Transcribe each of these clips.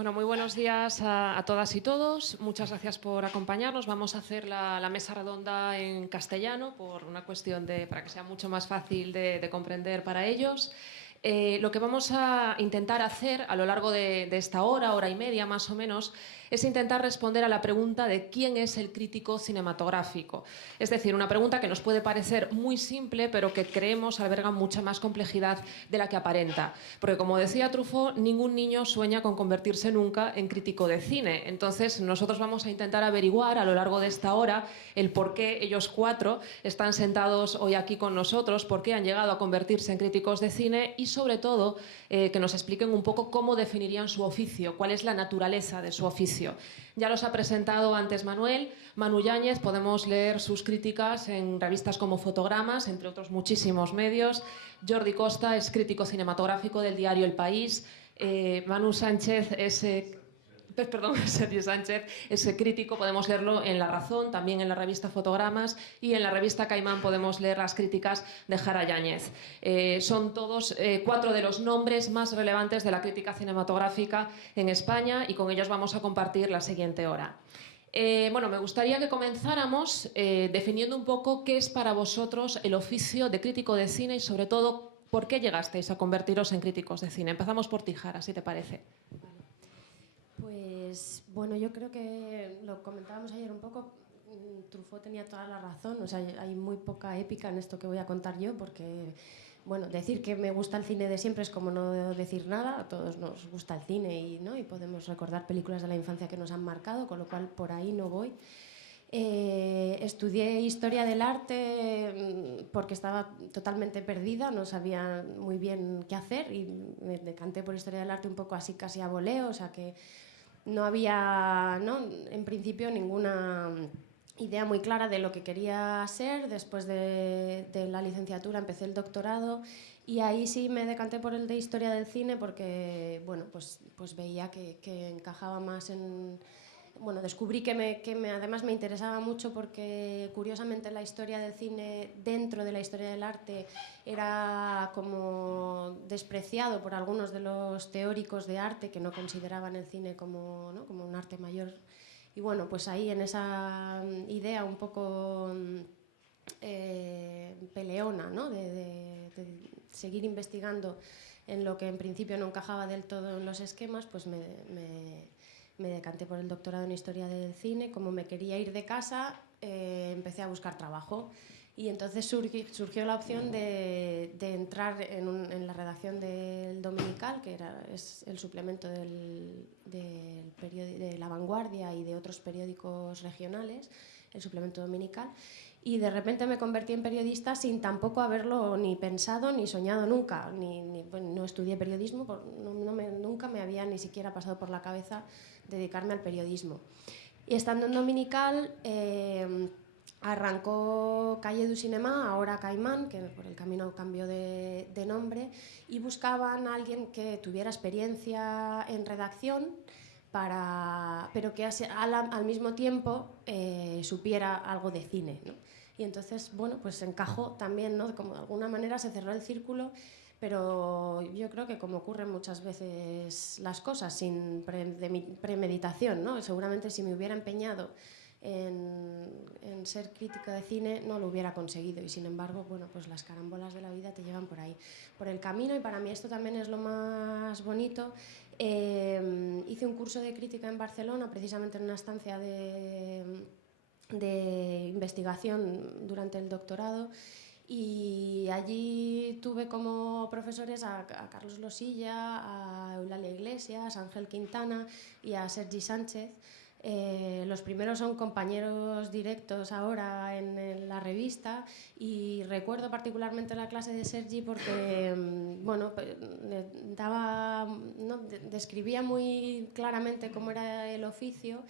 Bueno, muy buenos días a todas y todos. Muchas gracias por acompañarnos. Vamos a hacer la mesa redonda en castellano por una cuestión para que sea mucho más fácil de comprender para ellos. Lo que vamos a intentar hacer a lo largo de esta hora y media más o menos, es intentar responder a la pregunta de quién es el crítico cinematográfico. Es decir, una pregunta que nos puede parecer muy simple, pero que creemos alberga mucha más complejidad de la que aparenta. Porque, como decía Truffaut, ningún niño sueña con convertirse nunca en crítico de cine. Entonces, nosotros vamos a intentar averiguar a lo largo de esta hora el por qué ellos cuatro están sentados hoy aquí con nosotros, por qué han llegado a convertirse en críticos de cine y, sobre todo, que nos expliquen un poco cómo definirían su oficio, cuál es la naturaleza de su oficio. Ya los ha presentado antes Manuel. Manu Yáñez, podemos leer sus críticas en revistas como Fotogramas, entre otros muchísimos medios. Jordi Costa es crítico cinematográfico del diario El País. Manu Sánchez es... Sergio Sánchez es crítico, podemos leerlo en La Razón, también en la revista Fotogramas, y en la revista Caimán podemos leer las críticas de Jara Yáñez. Son todos cuatro de los nombres más relevantes de la crítica cinematográfica en España, y con ellos vamos a compartir la siguiente hora. Bueno, me gustaría que comenzáramos definiendo un poco qué es para vosotros el oficio de crítico de cine y, sobre todo, por qué llegasteis a convertiros en críticos de cine. Empezamos por ti, Jara, si te parece. Pues bueno, yo creo que lo comentábamos ayer un poco. Truffaut tenía toda la razón, o sea, hay muy poca épica en esto que voy a contar yo, porque bueno, decir que me gusta el cine de siempre es como no decir nada. A todos nos gusta el cine y podemos recordar películas de la infancia que nos han marcado, con lo cual por ahí no voy. Estudié Historia del Arte porque estaba totalmente perdida, no sabía muy bien qué hacer, y me decanté por Historia del Arte un poco así, casi a voleo, o sea que no había, ¿no?, en principio ninguna idea muy clara de lo que quería ser. Después de la licenciatura empecé el doctorado, y ahí sí me decanté por el de Historia del Cine porque bueno, pues veía que encajaba más en... Bueno, descubrí que además me interesaba mucho, porque curiosamente la historia del cine dentro de la historia del arte era como despreciado por algunos de los teóricos de arte, que no consideraban el cine como, ¿no?, como un arte mayor. Y bueno, pues ahí en esa idea un poco peleona, ¿no?, de seguir investigando en lo que en principio no encajaba del todo en los esquemas, pues me decanté por el doctorado en Historia del Cine. Como me quería ir de casa, empecé a buscar trabajo, y entonces surgió la opción de entrar en la redacción del Dominical, que es el suplemento de La Vanguardia y de otros periódicos regionales, el suplemento dominical. Y de repente me convertí en periodista sin tampoco haberlo ni pensado ni soñado nunca. Bueno, no estudié periodismo, nunca me había ni siquiera pasado por la cabeza dedicarme al periodismo. Y estando en Dominical arrancó Calle du Cinema, ahora Caimán, que por el camino cambió de nombre, y buscaban a alguien que tuviera experiencia en redacción, pero que al mismo tiempo supiera algo de cine, ¿no? Y entonces, bueno, pues encajó también, ¿no?, como de alguna manera se cerró el círculo. Pero yo creo que, como ocurren muchas veces las cosas, sin premeditación, ¿no? Seguramente si me hubiera empeñado en ser crítica de cine no lo hubiera conseguido, y sin embargo, bueno, pues las carambolas de la vida te llevan por ahí, por el camino. Y para mí esto también es lo más bonito. Hice un curso de crítica en Barcelona, precisamente en una estancia de investigación durante el doctorado, y allí tuve como profesores a Carlos Losilla, a Eulalia Iglesias, a Ángel Quintana y a Sergi Sánchez. Los primeros son compañeros directos ahora en la revista, y recuerdo particularmente la clase de Sergi porque bueno, describía muy claramente cómo era el oficio,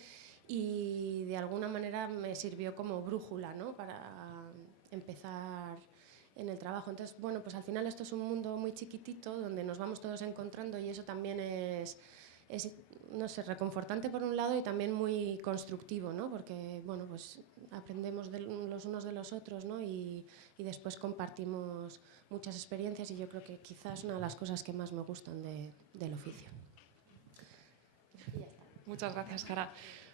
y de alguna manera me sirvió como brújula, ¿no?, para empezar en el trabajo. Entonces, bueno, pues al final esto es un mundo muy chiquitito donde nos vamos todos encontrando, y eso también es no sé, reconfortante por un lado, y también muy constructivo, ¿no?, porque bueno, pues aprendemos los unos de los otros, ¿no?, y después compartimos muchas experiencias, y yo creo que quizás es una de las cosas que más me gustan del oficio. Muchas gracias, Jara.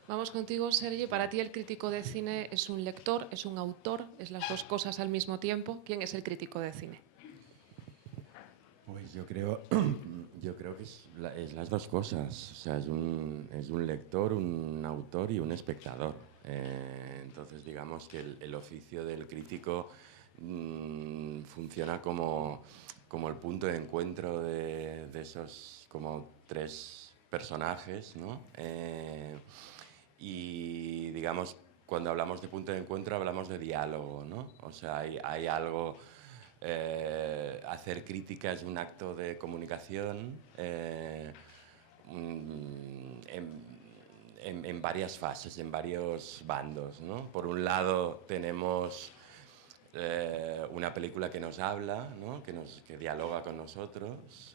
Vamos contigo, Sergi. Para ti el crítico de cine es un lector, es un autor, es las dos cosas al mismo tiempo. ¿Quién es el crítico de cine? Pues yo creo que es las dos cosas. O sea, es un lector, un autor y un espectador. Entonces, digamos que el oficio del crítico funciona como el punto de encuentro de esos como tres personajes, ¿no? Y digamos, cuando hablamos de punto de encuentro hablamos de diálogo, ¿no? O sea, hay algo... hacer crítica es un acto de comunicación en varias fases, en varios bandos, ¿no? Por un lado tenemos una película que nos habla, ¿no? que dialoga con nosotros.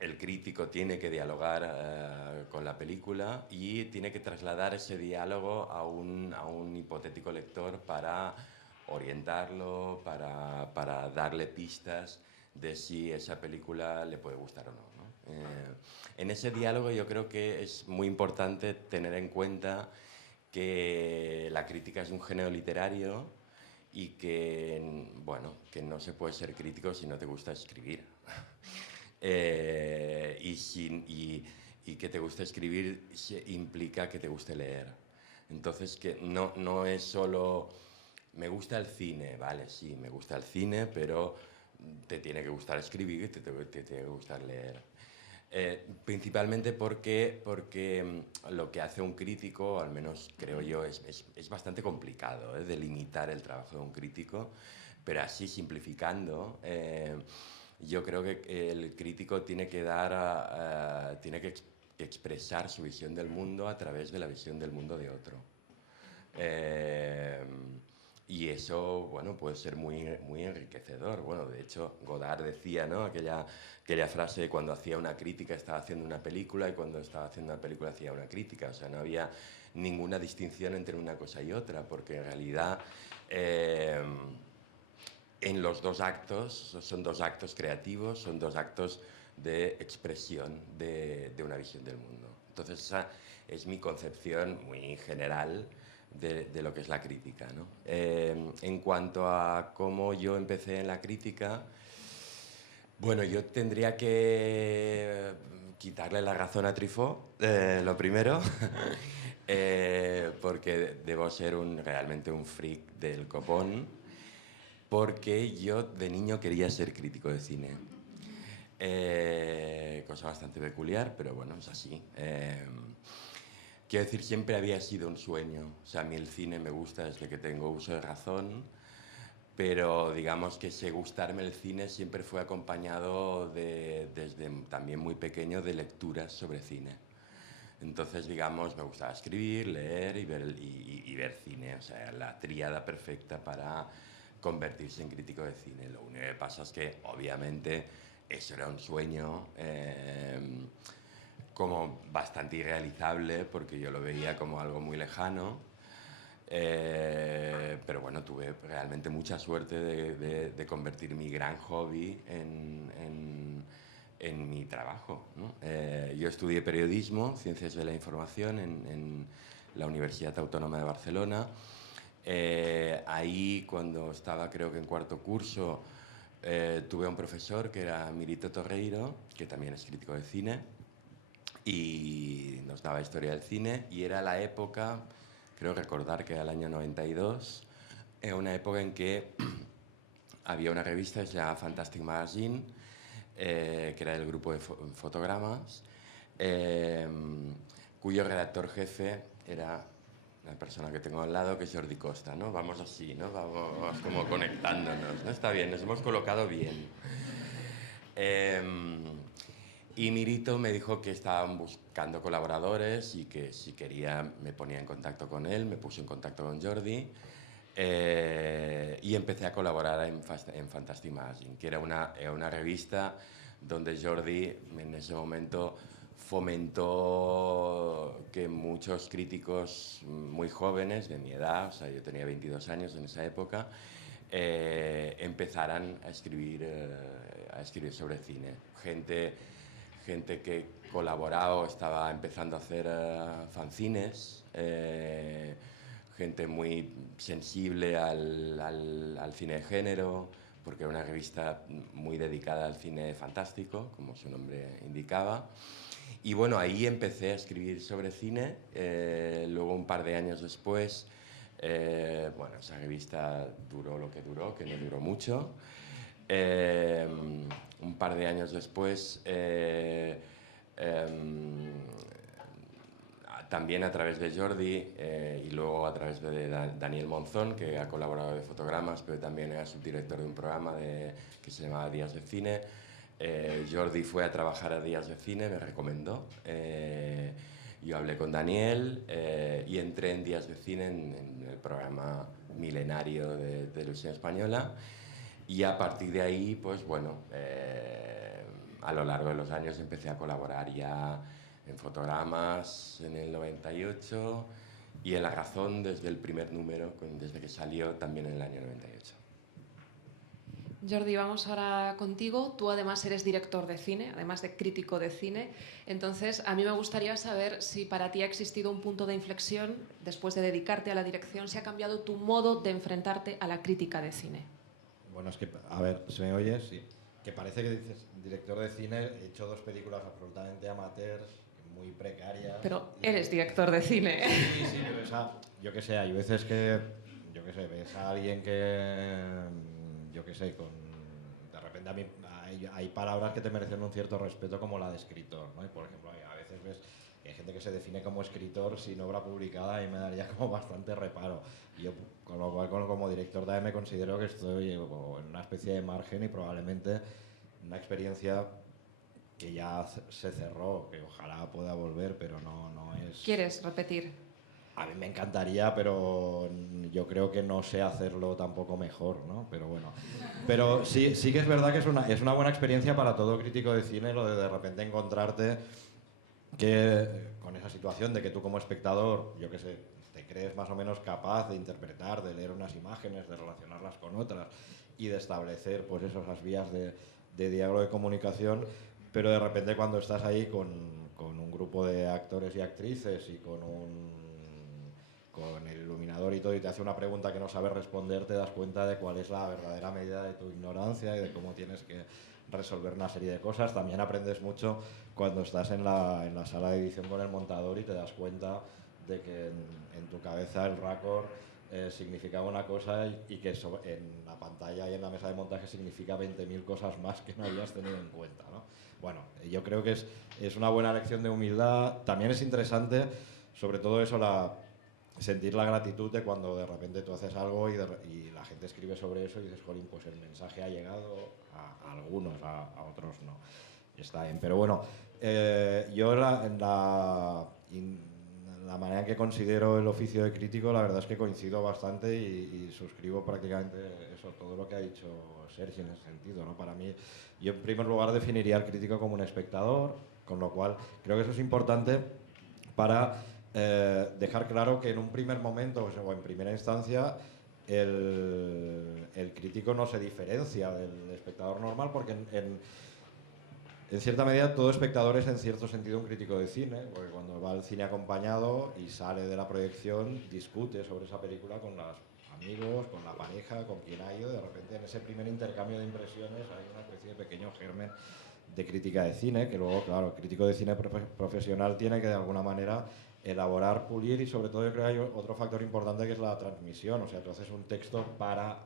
El crítico tiene que dialogar con la película y tiene que trasladar ese diálogo a un hipotético lector para orientarlo, para darle pistas de si esa película le puede gustar o no, ¿no? En ese diálogo yo creo que es muy importante tener en cuenta que la crítica es un género literario y que, bueno, que no se puede ser crítico si no te gusta escribir. Y que te guste escribir implica que te guste leer. Entonces, que no es solo me gusta el cine, vale, sí, me gusta el cine, pero te tiene que gustar escribir y te tiene que gustar leer. Principalmente porque lo que hace un crítico, al menos creo yo, es bastante complicado delimitar el trabajo de un crítico, pero así simplificando, yo creo que el crítico tiene que tiene que expresar su visión del mundo a través de la visión del mundo de otro. Y eso, bueno, puede ser muy, muy enriquecedor. Bueno, de hecho, Godard decía, ¿no? Aquella frase de cuando hacía una crítica estaba haciendo una película y cuando estaba haciendo una película hacía una crítica. O sea, no había ninguna distinción entre una cosa y otra, porque en realidad en los dos actos, son dos actos creativos, son dos actos de expresión de una visión del mundo. Entonces esa es mi concepción muy general de lo que es la crítica, ¿no? En cuanto a cómo yo empecé en la crítica, bueno, yo tendría que quitarle la razón a Truffaut, lo primero, porque debo ser realmente un freak del copón, porque yo de niño quería ser crítico de cine. Cosa bastante peculiar, pero bueno, es así. Quiero decir, siempre había sido un sueño. O sea, a mí el cine me gusta desde que tengo uso de razón, pero digamos que ese gustarme el cine siempre fue acompañado desde también muy pequeño de lecturas sobre cine. Entonces, digamos, me gustaba escribir, leer y ver cine. O sea, la tríada perfecta para convertirse en crítico de cine. Lo único que pasa es que, obviamente, eso era un sueño como bastante irrealizable, porque yo lo veía como algo muy lejano. Pero bueno, tuve realmente mucha suerte de convertir mi gran hobby en mi trabajo, ¿no? Yo estudié periodismo, ciencias de la información en la Universidad Autónoma de Barcelona. Ahí, cuando estaba creo que en cuarto curso, tuve un profesor que era Mirito Torreiro, que también es crítico de cine, y nos daba historia del cine, y era la época, creo recordar que era el año 92, era una época en que había una revista que se llamaba Fantastic Magazine, que era del grupo de fotogramas, cuyo redactor jefe era la persona que tengo al lado, que es Jordi Costa, ¿no? Vamos así, ¿no? Vamos como conectándonos, ¿no? Está bien, nos hemos colocado bien. Y Mirito me dijo que estaban buscando colaboradores y que si quería me ponía en contacto con él, me puse en contacto con Jordi. Y empecé a colaborar en Fantastic Magazine, que era una revista donde Jordi en ese momento fomentó que muchos críticos muy jóvenes, de mi edad, o sea, yo tenía 22 años en esa época, empezaran a escribir sobre cine. Gente gente que colaboraba o estaba empezando a hacer fanzines, gente muy sensible al cine de género, porque era una revista muy dedicada al cine fantástico, como su nombre indicaba. Y bueno, ahí empecé a escribir sobre cine, luego un par de años después, bueno, esa revista duró lo que duró, que no duró mucho. Un par de años después, también a través de Jordi y luego a través de Daniel Monzón, que ha colaborado de Fotogramas, pero también era subdirector de un programa que se llamaba Días de Cine. Jordi fue a trabajar a Días de Cine, me recomendó. Yo hablé con Daniel y entré en Días de Cine en el programa milenario de Televisión Española. Y a partir de ahí, pues bueno, a lo largo de los años empecé a colaborar ya en Fotogramas en el 98 y en La Razón desde el primer número, desde que salió también en el año 98. Jordi, vamos ahora contigo. Tú además eres director de cine, además de crítico de cine. Entonces, a mí me gustaría saber si para ti ha existido un punto de inflexión después de dedicarte a la dirección, si ha cambiado tu modo de enfrentarte a la crítica de cine. Bueno, es que, a ver, ¿se me oye? Sí. Que parece que dices, director de cine, he hecho 2 películas absolutamente amateurs, muy precarias. Pero eres director de cine. Sí, sí, pero esa, yo qué sé, hay veces que, yo qué sé, ves a alguien que, yo qué sé, de repente a mí hay palabras que te merecen un cierto respeto como la de escritor, ¿no? Y por ejemplo, a veces ves hay gente que se define como escritor sin obra publicada y me daría como bastante reparo. Y yo, con lo cual, como director también me considero que estoy en una especie de margen y probablemente una experiencia que ya se cerró, que ojalá pueda volver, pero no es... ¿Quieres repetir? A mí me encantaría, pero yo creo que no sé hacerlo tampoco mejor, ¿no? Pero bueno. Pero sí que es verdad que es una buena experiencia para todo crítico de cine lo de repente encontrarte que con esa situación de que tú como espectador, yo qué sé, te crees más o menos capaz de interpretar, de leer unas imágenes, de relacionarlas con otras y de establecer pues esas vías de diálogo de comunicación, pero de repente cuando estás ahí con un grupo de actores y actrices y con el iluminador y todo, y te hace una pregunta que no sabes responder, te das cuenta de cuál es la verdadera medida de tu ignorancia y de cómo tienes que resolver una serie de cosas. También aprendes mucho cuando estás en la sala de edición con el montador y te das cuenta de que en tu cabeza el raccord significaba una cosa y que en la pantalla y en la mesa de montaje significa 20.000 cosas más que no habías tenido en cuenta, ¿no? Bueno, yo creo que es una buena lección de humildad. También es interesante, sobre todo eso, sentir la gratitud de cuando de repente tú haces algo y la gente escribe sobre eso y dices, jolín, pues el mensaje ha llegado a algunos, a otros no. Está bien, pero bueno, yo la manera en que considero el oficio de crítico, la verdad es que coincido bastante y suscribo prácticamente eso, todo lo que ha dicho Sergi en ese sentido, ¿no? Para mí, yo en primer lugar definiría al crítico como un espectador, con lo cual creo que eso es importante para dejar claro que en un primer momento o en primera instancia el crítico no se diferencia del espectador normal, porque en cierta medida todo espectador es en cierto sentido un crítico de cine, porque cuando va al cine acompañado y sale de la proyección discute sobre esa película con los amigos, con la pareja, con quien ha ido. De repente en ese primer intercambio de impresiones hay una especie de pequeño germen de crítica de cine, que luego, claro, el crítico de cine profesional tiene que de alguna manera elaborar, pulir, y sobre todo yo creo que hay otro factor importante que es la transmisión. O sea, tú haces un texto para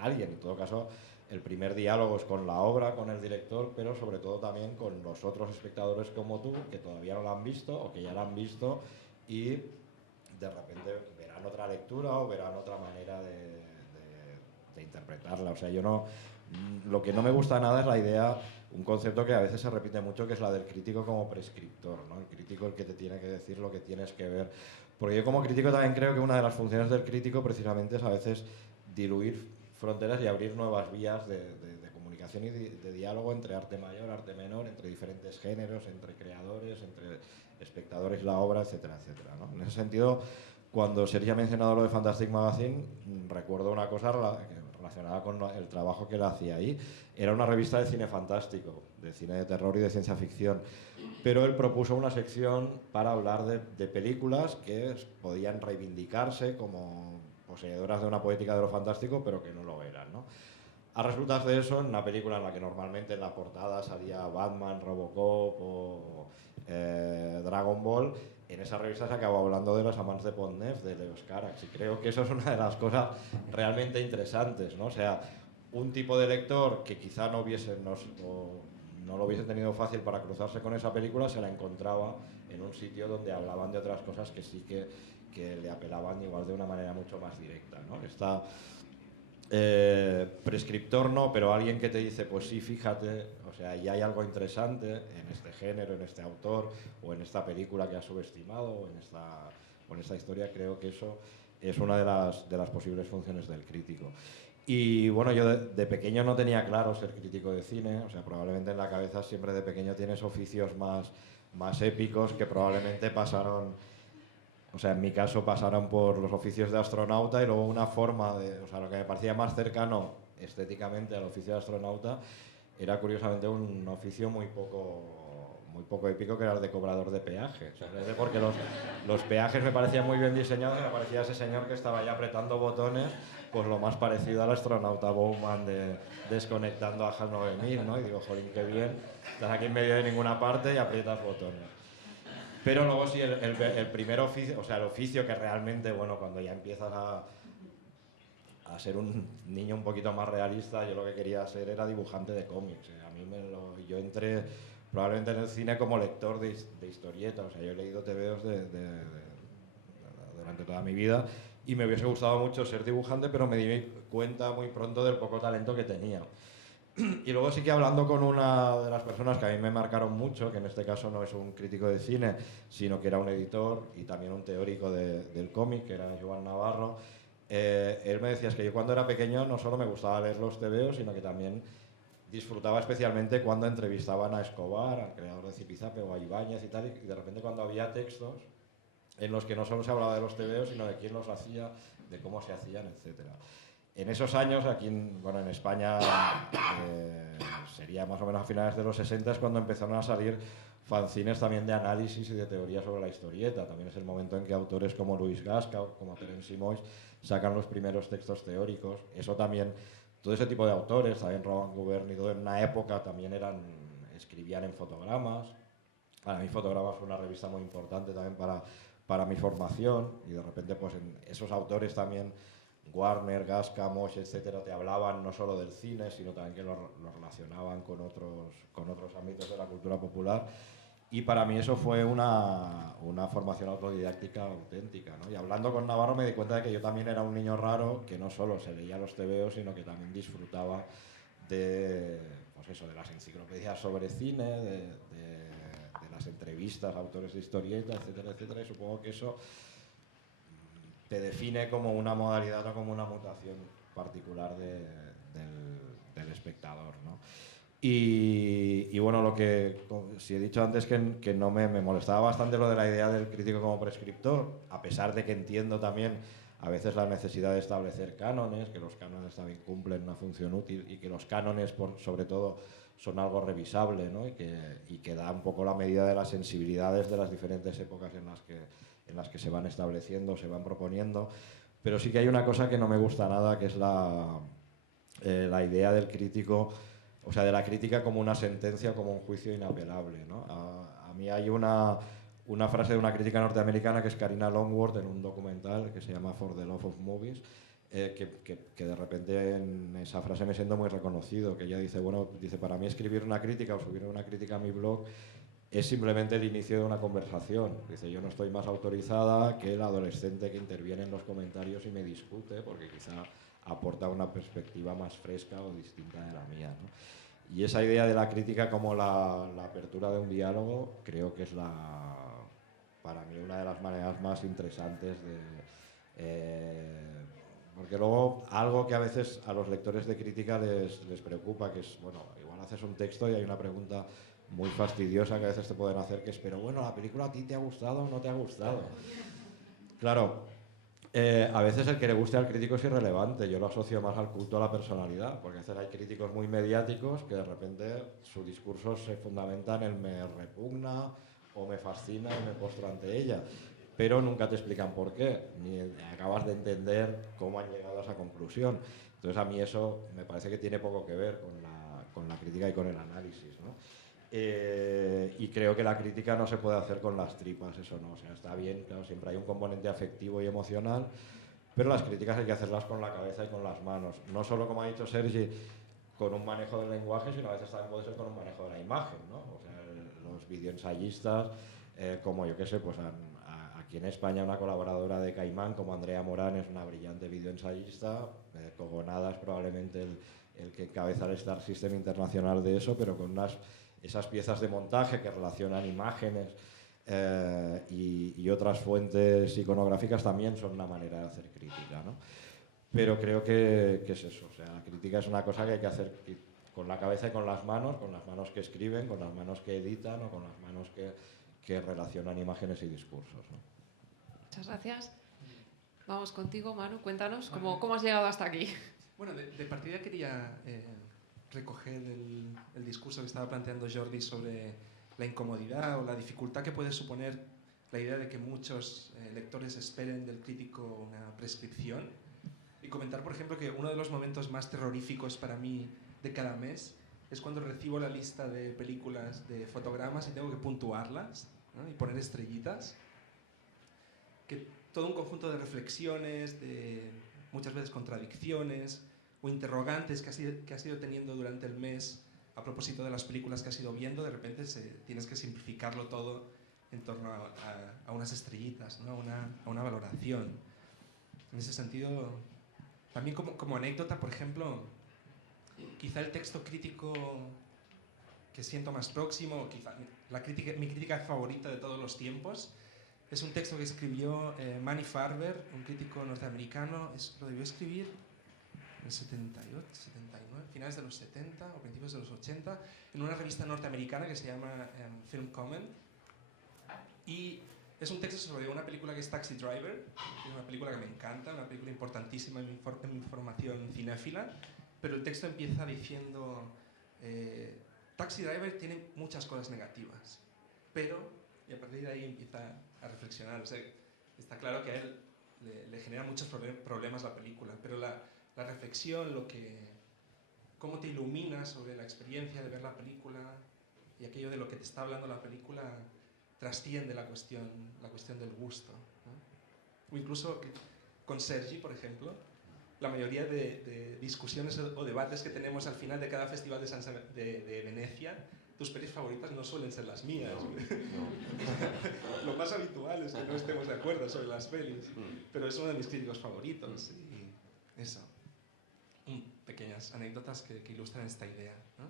alguien, en todo caso el primer diálogo es con la obra, con el director, pero sobre todo también con los otros espectadores como tú, que todavía no la han visto o que ya la han visto y de repente verán otra lectura o verán otra manera de interpretarla. O sea, lo que no me gusta nada es la idea, un concepto que a veces se repite mucho, que es la del crítico como prescriptor, ¿no? El crítico el que te tiene que decir lo que tienes que ver. Porque yo como crítico también creo que una de las funciones del crítico precisamente es a veces diluir fronteras y abrir nuevas vías de comunicación y de diálogo entre arte mayor, arte menor, entre diferentes géneros, entre creadores, entre espectadores y la obra, etcétera, etcétera, ¿no? En ese sentido, cuando Sergi ha mencionado lo de Fantastic Magazine, recuerdo una cosa relacionada con el trabajo que él hacía ahí. Era una revista de cine fantástico, de cine de terror y de ciencia ficción, pero él propuso una sección para hablar de películas que podían reivindicarse como poseedoras de una poética de lo fantástico, pero que no lo eran, ¿no? A resultas de eso, en una película en la que normalmente en la portada salía Batman, Robocop o Dragon Ball, en esa revista se acabó hablando de los amants de Pont-Neuf, de Leos Carax, y creo que eso es una de las cosas realmente interesantes, ¿no? O sea, un tipo de lector que quizá no lo hubiese tenido fácil para cruzarse con esa película, se la encontraba en un sitio donde hablaban de otras cosas que sí que le apelaban igual de una manera mucho más directa, ¿no? Prescriptor no, pero alguien que te dice, pues sí, fíjate, o sea, y hay algo interesante en este género, en este autor, o en esta película que has subestimado, o en esta historia, creo que eso es una de las posibles funciones del crítico. Y bueno, yo de pequeño no tenía claro ser crítico de cine, o sea, probablemente en la cabeza siempre de pequeño tienes oficios más épicos que probablemente pasaron, o sea, en mi caso pasaron por los oficios de astronauta y luego una forma de, o sea, lo que me parecía más cercano estéticamente al oficio de astronauta era curiosamente un oficio muy poco épico, que era el de cobrador de peaje. O sea, porque los peajes me parecían muy bien diseñados y me parecía ese señor que estaba ya apretando botones, pues lo más parecido al astronauta Bowman de desconectando a HAL 9000, ¿no? Y digo, jolín, qué bien, estás aquí en medio de ninguna parte y aprietas botones. Pero luego sí, el primer oficio, o sea, el oficio que realmente, bueno, cuando ya empiezas a ser un niño un poquito más realista, yo lo que quería ser era dibujante de cómics. Yo entré probablemente en el cine como lector de historietas, o sea, yo he leído tebeos durante toda mi vida y me hubiese gustado mucho ser dibujante, pero me di cuenta muy pronto del poco talento que tenía. Y luego sí que hablando con una de las personas que a mí me marcaron mucho, que en este caso no es un crítico de cine, sino que era un editor y también un teórico del cómic, que era Joan Navarro, él me decía, es que yo cuando era pequeño no solo me gustaba leer los tebeos, sino que también disfrutaba especialmente cuando entrevistaban a Escobar, al creador de Zipizape, o a Ibáñez y tal, y de repente cuando había textos en los que no solo se hablaba de los tebeos, sino de quién los hacía, de cómo se hacían, etcétera. En esos años, aquí en España, sería más o menos a finales de los 60 cuando empezaron a salir fanzines también de análisis y de teoría sobre la historieta. También es el momento en que autores como Luis Gasca o como Terence Simois sacan los primeros textos teóricos. Eso también, todo ese tipo de autores, también Roman Gubern y todo, en una época también escribían en fotogramas. Para mí Fotogramas fue una revista muy importante también para mi formación, y de repente pues esos autores también, Warner, Gasca, Moix, etcétera, te hablaban no solo del cine, sino también que lo relacionaban con otros ámbitos de la cultura popular. Y para mí eso fue una formación autodidáctica auténtica, ¿no? Y hablando con Navarro me di cuenta de que yo también era un niño raro, que no solo se leía los tebeos, sino que también disfrutaba de las enciclopedias sobre cine, de las entrevistas a autores de historieta, etcétera, etcétera. Y supongo que eso te define como una modalidad o como una mutación particular del espectador, ¿no? Y bueno, si he dicho antes que no me molestaba bastante lo de la idea del crítico como prescriptor, a pesar de que entiendo también a veces la necesidad de establecer cánones, que los cánones también cumplen una función útil y que los cánones, sobre todo, son algo revisable, ¿no? y que da un poco la medida de las sensibilidades de las diferentes épocas en las que se van estableciendo, se van proponiendo. Pero sí que hay una cosa que no me gusta nada, que es la idea del crítico, o sea, de la crítica como una sentencia, como un juicio inapelable, ¿no? A mí hay una frase de una crítica norteamericana que es Karina Longworth en un documental que se llama For the Love of Movies, que de repente en esa frase me siento muy reconocido, que ella dice, para mí escribir una crítica o subir una crítica a mi blog es simplemente el inicio de una conversación. Dice, yo no estoy más autorizada que el adolescente que interviene en los comentarios y me discute, porque quizá aporta una perspectiva más fresca o distinta de la mía, ¿no? Y esa idea de la crítica como la apertura de un diálogo, creo que es para mí una de las maneras más interesantes porque luego algo que a veces a los lectores de crítica les preocupa, que es, igual haces un texto y hay una pregunta muy fastidiosa que a veces te pueden hacer, que es, pero bueno, ¿la película a ti te ha gustado o no te ha gustado? Claro, A veces el que le guste al crítico es irrelevante. Yo lo asocio más al culto a la personalidad, porque a veces hay críticos muy mediáticos que de repente su discurso se fundamenta en el me repugna o me fascina y me postro ante ella, pero nunca te explican por qué, ni acabas de entender cómo han llegado a esa conclusión. Entonces a mí eso me parece que tiene poco que ver con la crítica y con el análisis, ¿no? Y creo que la crítica no se puede hacer con las tripas, eso no, o sea, está bien, claro, siempre hay un componente afectivo y emocional, pero las críticas hay que hacerlas con la cabeza y con las manos, no solo, como ha dicho Sergi, con un manejo del lenguaje, sino a veces también puede ser con un manejo de la imagen, ¿no? O sea, los videoensayistas, como yo qué sé, pues aquí en España una colaboradora de Caimán como Andrea Morán es una brillante videoensayista, Cogonada es probablemente el que encabeza el Star System internacional de eso, pero con esas piezas de montaje que relacionan imágenes y otras fuentes iconográficas también son una manera de hacer crítica, ¿no? Pero creo que es eso, o sea, la crítica es una cosa que hay que hacer con la cabeza y con las manos que escriben, con las manos que editan o con las manos que relacionan imágenes y discursos, ¿no? Muchas gracias. Vamos contigo, Manu, cuéntanos cómo has llegado hasta aquí. Bueno, de partida quería recoger el discurso que estaba planteando Jordi sobre la incomodidad o la dificultad que puede suponer la idea de que muchos lectores esperen del crítico una prescripción, y comentar, por ejemplo, que uno de los momentos más terroríficos para mí de cada mes es cuando recibo la lista de películas de fotogramas y tengo que puntuarlas, ¿no? Y poner estrellitas, que todo un conjunto de reflexiones, de muchas veces contradicciones o interrogantes que has ido teniendo durante el mes a propósito de las películas que has ido viendo, de repente tienes que simplificarlo todo en torno a unas estrellitas, ¿no? a una valoración. En ese sentido, también como anécdota, por ejemplo, quizá el texto crítico que siento más próximo, quizá mi crítica favorita de todos los tiempos, es un texto que escribió Manny Farber, un crítico norteamericano. Lo debió escribir en el 78, 79, finales de los 70 o principios de los 80, en una revista norteamericana que se llama Film Comment. Y es un texto sobre una película que es Taxi Driver, que es una película que me encanta, una película importantísima en mi formación cinéfila, pero el texto empieza diciendo Taxi Driver tiene muchas cosas negativas, pero... Y a partir de ahí empieza a reflexionar. O sea, está claro que a él le genera muchos problemas la película, pero la reflexión, cómo te ilumina sobre la experiencia de ver la película y aquello de lo que te está hablando la película trasciende la cuestión del gusto, ¿no? O incluso con Sergi, por ejemplo, la mayoría de discusiones o debates que tenemos al final de cada festival de Venecia, tus pelis favoritas no suelen ser las mías. No. Lo más habitual es que no estemos de acuerdo sobre las pelis, pero es uno de mis críticos favoritos. Y eso. Pequeñas anécdotas que ilustran esta idea, ¿no?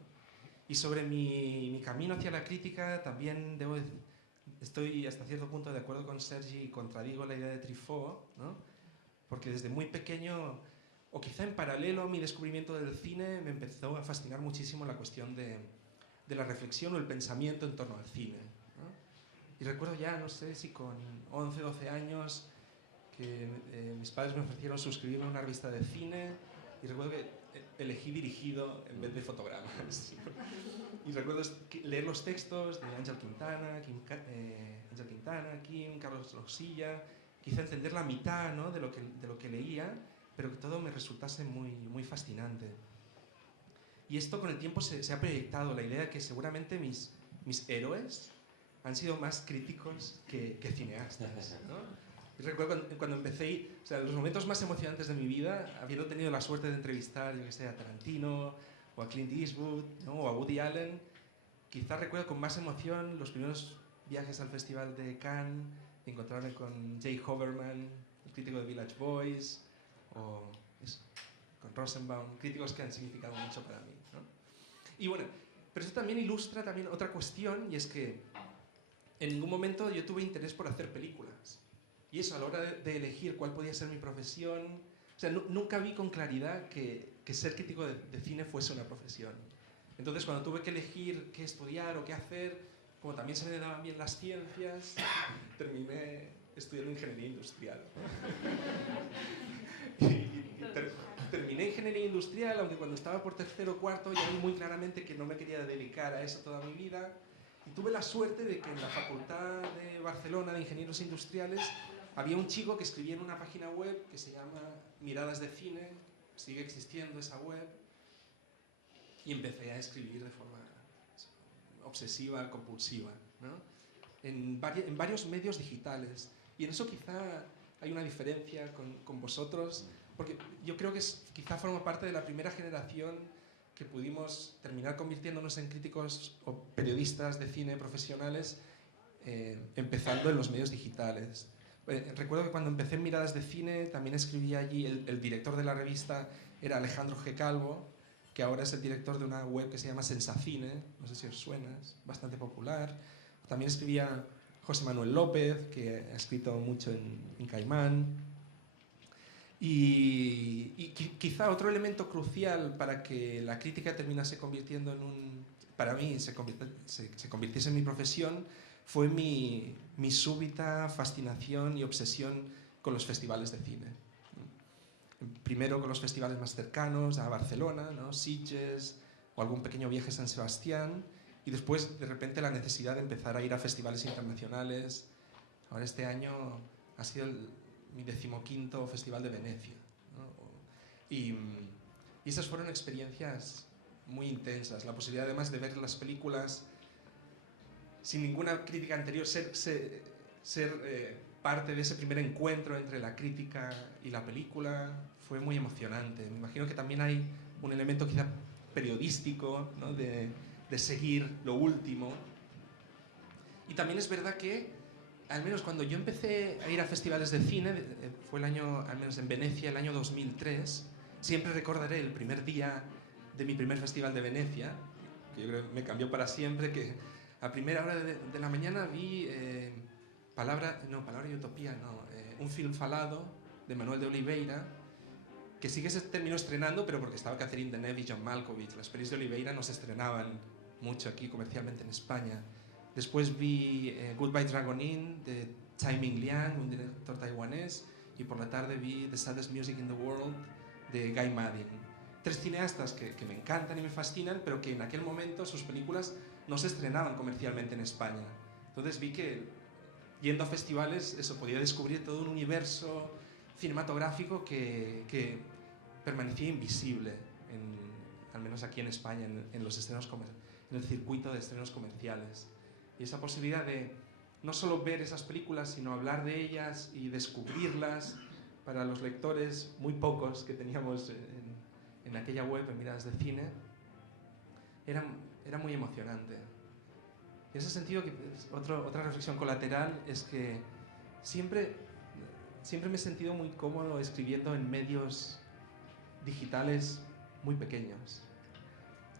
Y sobre mi camino hacia la crítica, también estoy hasta cierto punto de acuerdo con Sergi y contradigo la idea de Truffaut, ¿no? Porque desde muy pequeño, o quizá en paralelo a mi descubrimiento del cine, me empezó a fascinar muchísimo la cuestión de la reflexión o el pensamiento en torno al cine, ¿no? Y recuerdo ya, no sé si con 11, 12 años, que mis padres me ofrecieron suscribirme a una revista de cine, y recuerdo que elegí dirigido en vez de fotogramas. Y recuerdo leer los textos de Ángel Quintana, Kim, Carlos Rosilla, quizá entender la mitad, ¿no? de lo que leía, pero que todo me resultase muy, muy fascinante. Y esto con el tiempo se ha proyectado, la idea de que seguramente mis héroes han sido más críticos que cineastas, ¿no? Y recuerdo cuando empecé, o sea, los momentos más emocionantes de mi vida, habiendo tenido la suerte de entrevistar, yo que sé, a Tarantino, o a Clint Eastwood, ¿no? O a Woody Allen, quizás recuerdo con más emoción los primeros viajes al Festival de Cannes, y encontrarme con Jay Hoberman, el crítico de Village Voice, o eso, con Rosenbaum, críticos que han significado mucho para mí, ¿no? Y bueno, pero eso también ilustra también otra cuestión, y es que en ningún momento yo tuve interés por hacer películas. Y eso, a la hora de elegir cuál podía ser mi profesión, o sea, nunca vi con claridad que ser crítico de cine fuese una profesión. Entonces, cuando tuve que elegir qué estudiar o qué hacer, como también se me daban bien las ciencias, terminé estudiando ingeniería industrial. y terminé ingeniería industrial, aunque cuando estaba por tercero o cuarto ya vi muy claramente que no me quería dedicar a eso toda mi vida. Y tuve la suerte de que en la Facultad de Barcelona de Ingenieros Industriales había un chico que escribía en una página web que se llama Miradas de Cine, sigue existiendo esa web, y empecé a escribir de forma obsesiva, compulsiva, ¿no? en varios medios digitales. Y en eso quizá hay una diferencia con vosotros, porque yo creo que quizá formo parte de la primera generación que pudimos terminar convirtiéndonos en críticos o periodistas de cine profesionales, empezando en los medios digitales. Recuerdo que cuando empecé en Miradas de Cine también escribía allí, el director de la revista era Alejandro G. Calvo, que ahora es el director de una web que se llama Sensacine, no sé si os suena, es bastante popular. También escribía José Manuel López, que ha escrito mucho en Caimán. Y quizá otro elemento crucial para que la crítica terminase convirtiendo en un... para mí se convirtiese en mi profesión, fue mi súbita fascinación y obsesión con los festivales de cine. Primero con los festivales más cercanos, a Barcelona, ¿no? Sitges, o algún pequeño viaje a San Sebastián, y después de repente la necesidad de empezar a ir a festivales internacionales. Ahora este año ha sido mi 15º Festival de Venecia, ¿no? Y esas fueron experiencias muy intensas. La posibilidad además de ver las películas sin ninguna crítica anterior, ser parte de ese primer encuentro entre la crítica y la película, fue muy emocionante. Me imagino que también hay un elemento quizá periodístico, ¿no? de seguir lo último. Y también es verdad que, al menos cuando yo empecé a ir a festivales de cine, fue el año, al menos en Venecia, el año 2003, siempre recordaré el primer día de mi primer festival de Venecia, que yo creo que me cambió para siempre, que a primera hora de la mañana vi Palabra y Utopía, un film falado de Manuel de Oliveira, que sí que se terminó estrenando, pero porque estaba Catherine Deneuve y John Malkovich. Las pelis de Oliveira no se estrenaban mucho aquí comercialmente en España. Después vi Goodbye Dragon Inn de Tsai Ming Liang, un director taiwanés, y por la tarde vi The Saddest Music in the World de Guy Maddin. 3 cineastas que me encantan y me fascinan, pero que en aquel momento sus películas no se estrenaban comercialmente en España. Entonces vi que yendo a festivales eso podía descubrir todo un universo cinematográfico que permanecía invisible, al menos aquí en España, en los estrenos en el circuito de estrenos comerciales. Y esa posibilidad de no solo ver esas películas, sino hablar de ellas y descubrirlas para los lectores, muy pocos que teníamos en aquella web, en Miradas de Cine, era muy emocionante. En ese sentido, otra reflexión colateral es que siempre me he sentido muy cómodo escribiendo en medios digitales muy pequeños.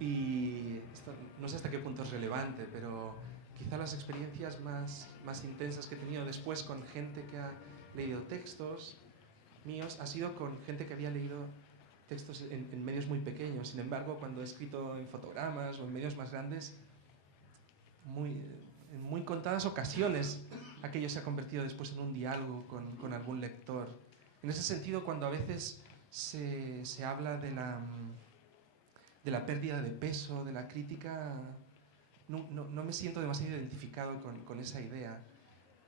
Y esto, no sé hasta qué punto es relevante, pero quizá las experiencias más intensas que he tenido después con gente que ha leído textos míos ha sido con gente que había leído textos en medios muy pequeños. Sin embargo, cuando he escrito en fotogramas o en medios más grandes, en muy contadas ocasiones aquello se ha convertido después en un diálogo con algún lector. En ese sentido, cuando a veces se habla de la pérdida de peso de la crítica, no me siento demasiado identificado con esa idea,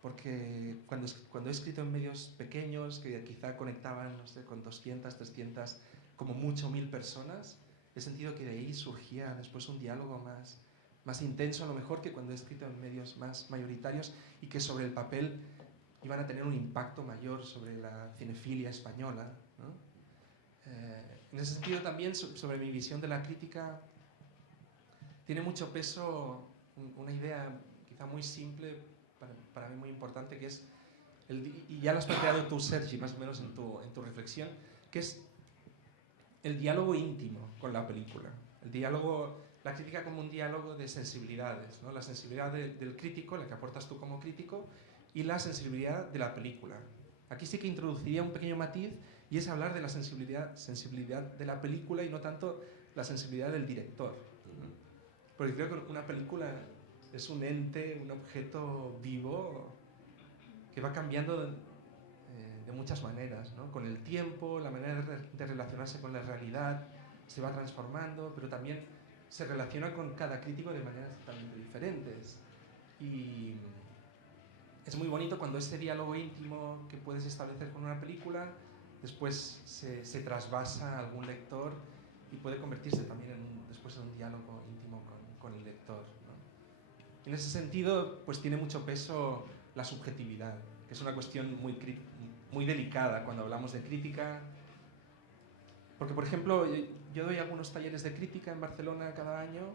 porque cuando he escrito en medios pequeños que quizá conectaban, no sé, con 200, 300, como mucho 1000 personas, he sentido que de ahí surgía después un diálogo más intenso, a lo mejor, que cuando he escrito en medios más mayoritarios y que sobre el papel iban a tener un impacto mayor sobre la cinefilia española, ¿no? En ese sentido también, sobre mi visión de la crítica, tiene mucho peso una idea quizá muy simple, para mí muy importante, que es, y ya lo has planteado tú, Sergi, más o menos en tu reflexión, que es el diálogo íntimo con la película. La crítica como un diálogo de sensibilidades, ¿no? La sensibilidad del crítico, la que aportas tú como crítico, y la sensibilidad de la película. Aquí sí que introduciría un pequeño matiz, y es hablar de la sensibilidad de la película y no tanto la sensibilidad del director. Porque creo que una película es un ente, un objeto vivo que va cambiando de muchas maneras, ¿no? Con el tiempo, la manera de relacionarse con la realidad se va transformando, pero también se relaciona con cada crítico de maneras totalmente diferentes. Y es muy bonito cuando ese diálogo íntimo que puedes establecer con una película después se trasvasa a algún lector y puede convertirse también después en un diálogo íntimo con el lector, ¿no? En ese sentido, pues tiene mucho peso la subjetividad, que es una cuestión muy delicada cuando hablamos de crítica. Porque, por ejemplo, yo doy algunos talleres de crítica en Barcelona cada año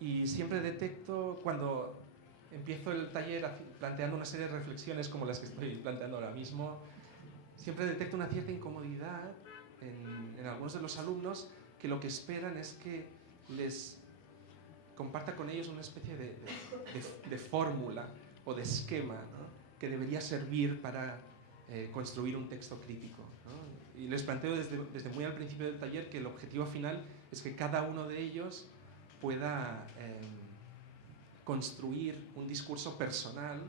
y siempre detecto cuando empiezo el taller planteando una serie de reflexiones como las que estoy planteando ahora mismo, siempre detecto una cierta incomodidad en algunos de los alumnos que lo que esperan es que les comparta con ellos una especie de fórmula o de esquema, ¿no? Que debería servir para construir un texto crítico, ¿no? Y les planteo desde muy al principio del taller que el objetivo final es que cada uno de ellos pueda construir un discurso personal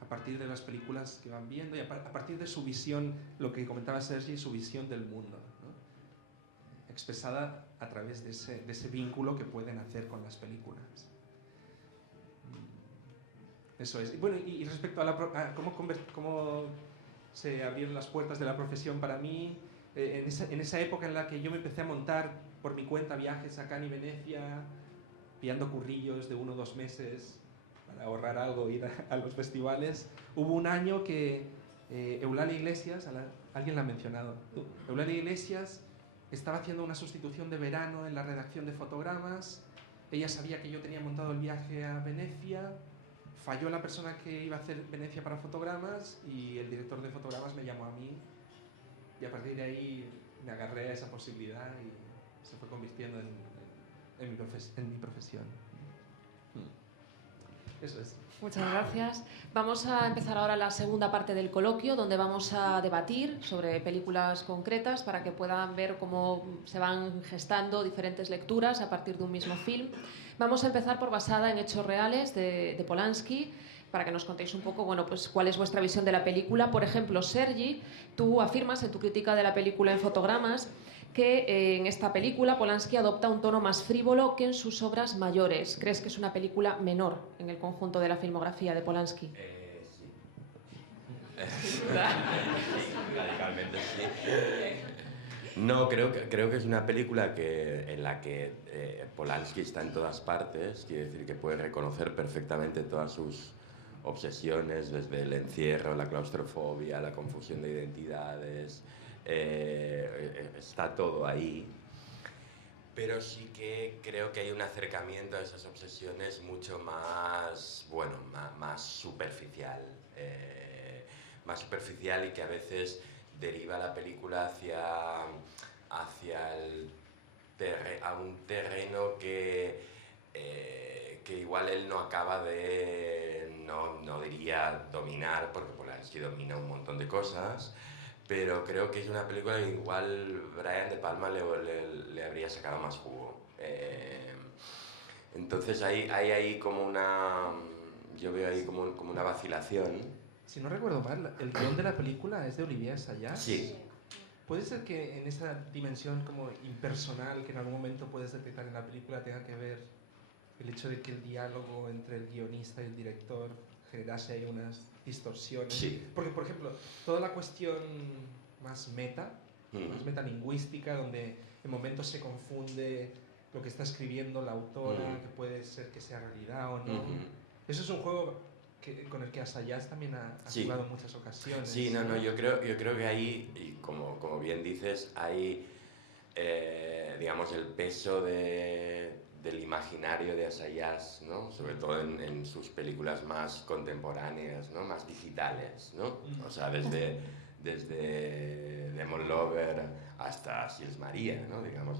a partir de las películas que van viendo y a partir de su visión, lo que comentaba Sergi, su visión del mundo, ¿no? Expresada a través de ese vínculo que pueden hacer con las películas. Eso es. Bueno, y respecto a cómo se abrieron las puertas de la profesión para mí, en esa época en la que yo me empecé a montar por mi cuenta viajes a Cannes y Venecia, pillando currillos de 1 o 2 meses para ahorrar algo, ir a los festivales, hubo un año que Eulalia Iglesias, alguien la ha mencionado, Eulalia Iglesias estaba haciendo una sustitución de verano en la redacción de Fotogramas, ella sabía que yo tenía montado el viaje a Venecia, falló la persona que iba a hacer Venecia para Fotogramas y el director de Fotogramas me llamó a mí y a partir de ahí me agarré a esa posibilidad y se fue convirtiendo en mi profesión. Eso es. Muchas gracias. Vamos a empezar ahora la segunda parte del coloquio, donde vamos a debatir sobre películas concretas para que puedan ver cómo se van gestando diferentes lecturas a partir de un mismo film. Vamos a empezar por Basada en hechos reales de Polanski, para que nos contéis un poco, bueno, pues cuál es vuestra visión de la película. Por ejemplo, Sergi, tú afirmas en tu crítica de la película en Fotogramas que en esta película Polanski adopta un tono más frívolo que en sus obras mayores. ¿Crees que es una película menor en el conjunto de la filmografía de Polanski? Sí. Radicalmente sí. No, creo que es una película en la que Polanski está en todas partes, quiere decir que puede reconocer perfectamente todas sus obsesiones, desde el encierro, la claustrofobia, la confusión de identidades, está todo ahí. Pero sí que creo que hay un acercamiento a esas obsesiones mucho más, bueno, más superficial. Más superficial y que a veces deriva la película hacia un terreno que igual él no acaba de, no diría dominar, porque Polanski domina un montón de cosas, pero creo que es una película que igual Brian De Palma le habría sacado más jugo. Entonces hay ahí como una, yo veo ahí como una vacilación. Si no recuerdo mal, el guión de la película es de Olivier Assayas. Sí. ¿Puede ser que en esa dimensión como impersonal que en algún momento puedes detectar en la película tenga que ver el hecho de que el diálogo entre el guionista y el director generase ahí unas distorsiones? Sí. Porque, por ejemplo, toda la cuestión más metalingüística, donde en momentos se confunde lo que está escribiendo la autora, que puede ser que sea realidad o no. Eso es un juego con el que Assayas también ha jugado en muchas ocasiones. Sí, yo creo que ahí, y como bien dices, hay, digamos, el peso del imaginario de Assayas, ¿no? Sobre todo en sus películas más contemporáneas, ¿no? Más digitales, ¿no? O sea, desde Demon Lover hasta Sils María, ¿no? Digamos,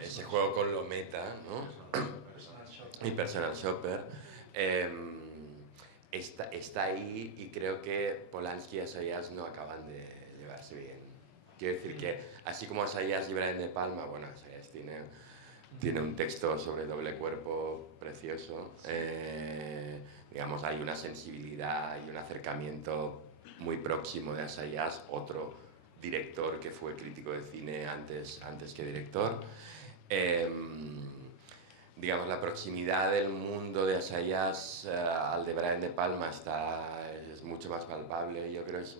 ese juego con lo meta, ¿no? Y Personal Shopper está ahí, y creo que Polanski y Assayas no acaban de llevarse bien. Quiero decir que así como Assayas y Brian De Palma, bueno, Assayas tiene Tiene un texto sobre doble cuerpo precioso. Digamos, hay una sensibilidad y un acercamiento muy próximo de Assayas, otro director que fue crítico de cine antes que director. Digamos, la proximidad del mundo de Assayas al de Brian De Palma es mucho más palpable. Yo creo que es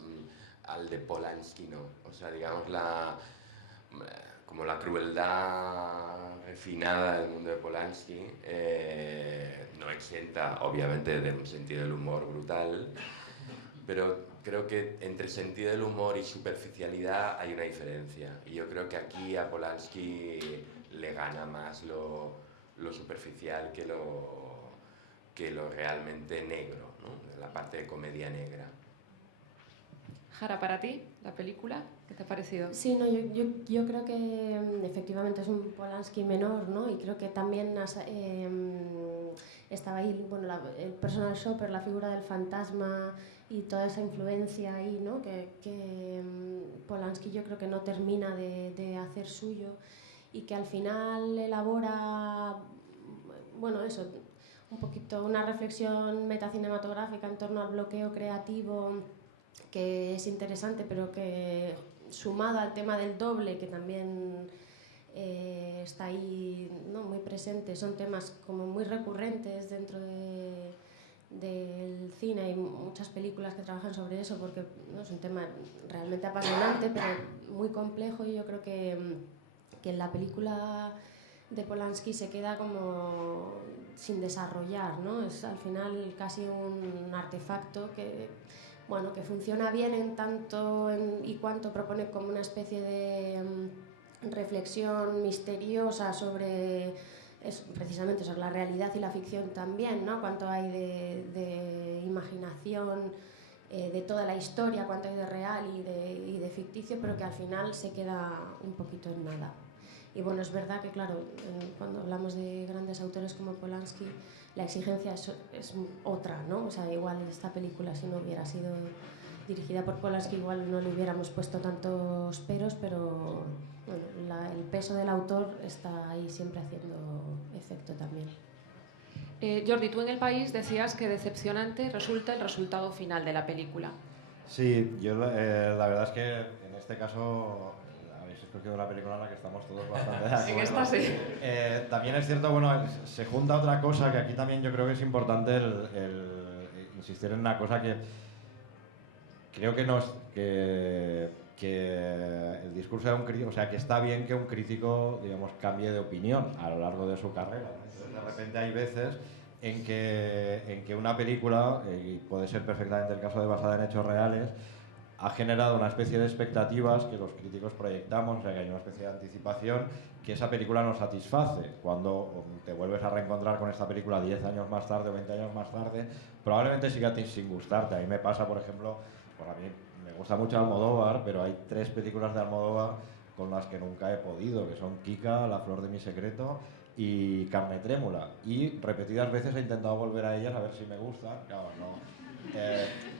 al de Polanski, ¿no? O sea, digamos, como la crueldad refinada del mundo de Polanski, no exenta, obviamente, de un sentido del humor brutal, pero creo que entre sentido del humor y superficialidad hay una diferencia. Y yo creo que aquí a Polanski le gana más lo superficial que lo realmente negro, ¿no? La parte de comedia negra. Jara, para ti, la película, ¿qué te ha parecido? Sí, no, yo creo que efectivamente es un Polanski menor, ¿no? Y creo que también estaba ahí, bueno, el personal shopper, la figura del fantasma y toda esa influencia ahí, ¿no? Que Polanski yo creo que no termina de hacer suyo y que al final elabora, bueno, eso, un poquito una reflexión metacinematográfica en torno al bloqueo creativo, que es interesante, pero que sumado al tema del doble, que también está ahí, ¿no?, muy presente, son temas como muy recurrentes dentro del cine. Hay muchas películas que trabajan sobre eso porque, ¿no?, es un tema realmente apasionante, pero muy complejo, y yo creo que en la película de Polanski se queda como sin desarrollar, ¿no? Es al final casi un artefacto que, bueno, que funciona bien en tanto y cuanto propone como una especie de reflexión misteriosa sobre precisamente sobre la realidad y la ficción también, ¿no? Cuánto hay de imaginación, de toda la historia, cuánto hay de real y de ficticio, pero que al final se queda un poquito en nada. Y bueno, es verdad que, claro, cuando hablamos de grandes autores como Polanski, la exigencia es otra, ¿no? O sea, igual esta película, si no hubiera sido dirigida por Polanski, igual no le hubiéramos puesto tantos peros, pero bueno, el peso del autor está ahí siempre haciendo efecto también. Jordi, tú en El País decías que decepcionante resulta el resultado final de la película. Sí, yo la verdad es que en este caso habéis escogido la película en la que estamos todos bastante de acuerdo. En esta sí. También es cierto, bueno, se junta otra cosa que aquí también yo creo que es importante el insistir en una cosa que creo que que el discurso de un crítico, o sea, que está bien que un crítico, digamos, cambie de opinión a lo largo de su carrera. Entonces, de repente hay veces en que una película, y puede ser perfectamente el caso de basada en hechos reales, ha generado una especie de expectativas que los críticos proyectamos, o sea, que hay una especie de anticipación que esa película no satisface. Cuando te vuelves a reencontrar con esta película 10 años más tarde o 20 años más tarde, probablemente siga sin gustarte. A mí me pasa, por ejemplo, pues a mí me gusta mucho Almodóvar, pero hay 3 películas de Almodóvar con las que nunca he podido, que son Kika, La flor de mi secreto y Carne trémula. Y repetidas veces he intentado volver a ellas a ver si me gustan. Claro, no.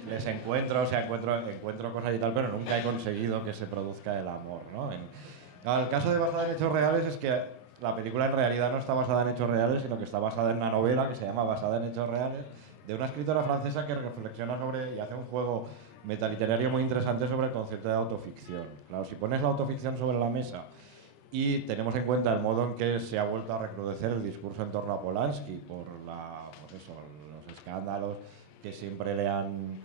Les encuentro, o sea, encuentro cosas y tal, pero nunca he conseguido que se produzca el amor, ¿no? El caso de basada en hechos reales es que la película en realidad no está basada en hechos reales, sino que está basada en una novela que se llama Basada en hechos reales, de una escritora francesa que reflexiona sobre y hace un juego metaliterario muy interesante sobre el concepto de autoficción. Claro, si pones la autoficción sobre la mesa y tenemos en cuenta el modo en que se ha vuelto a recrudecer el discurso en torno a Polanski por los escándalos que siempre le han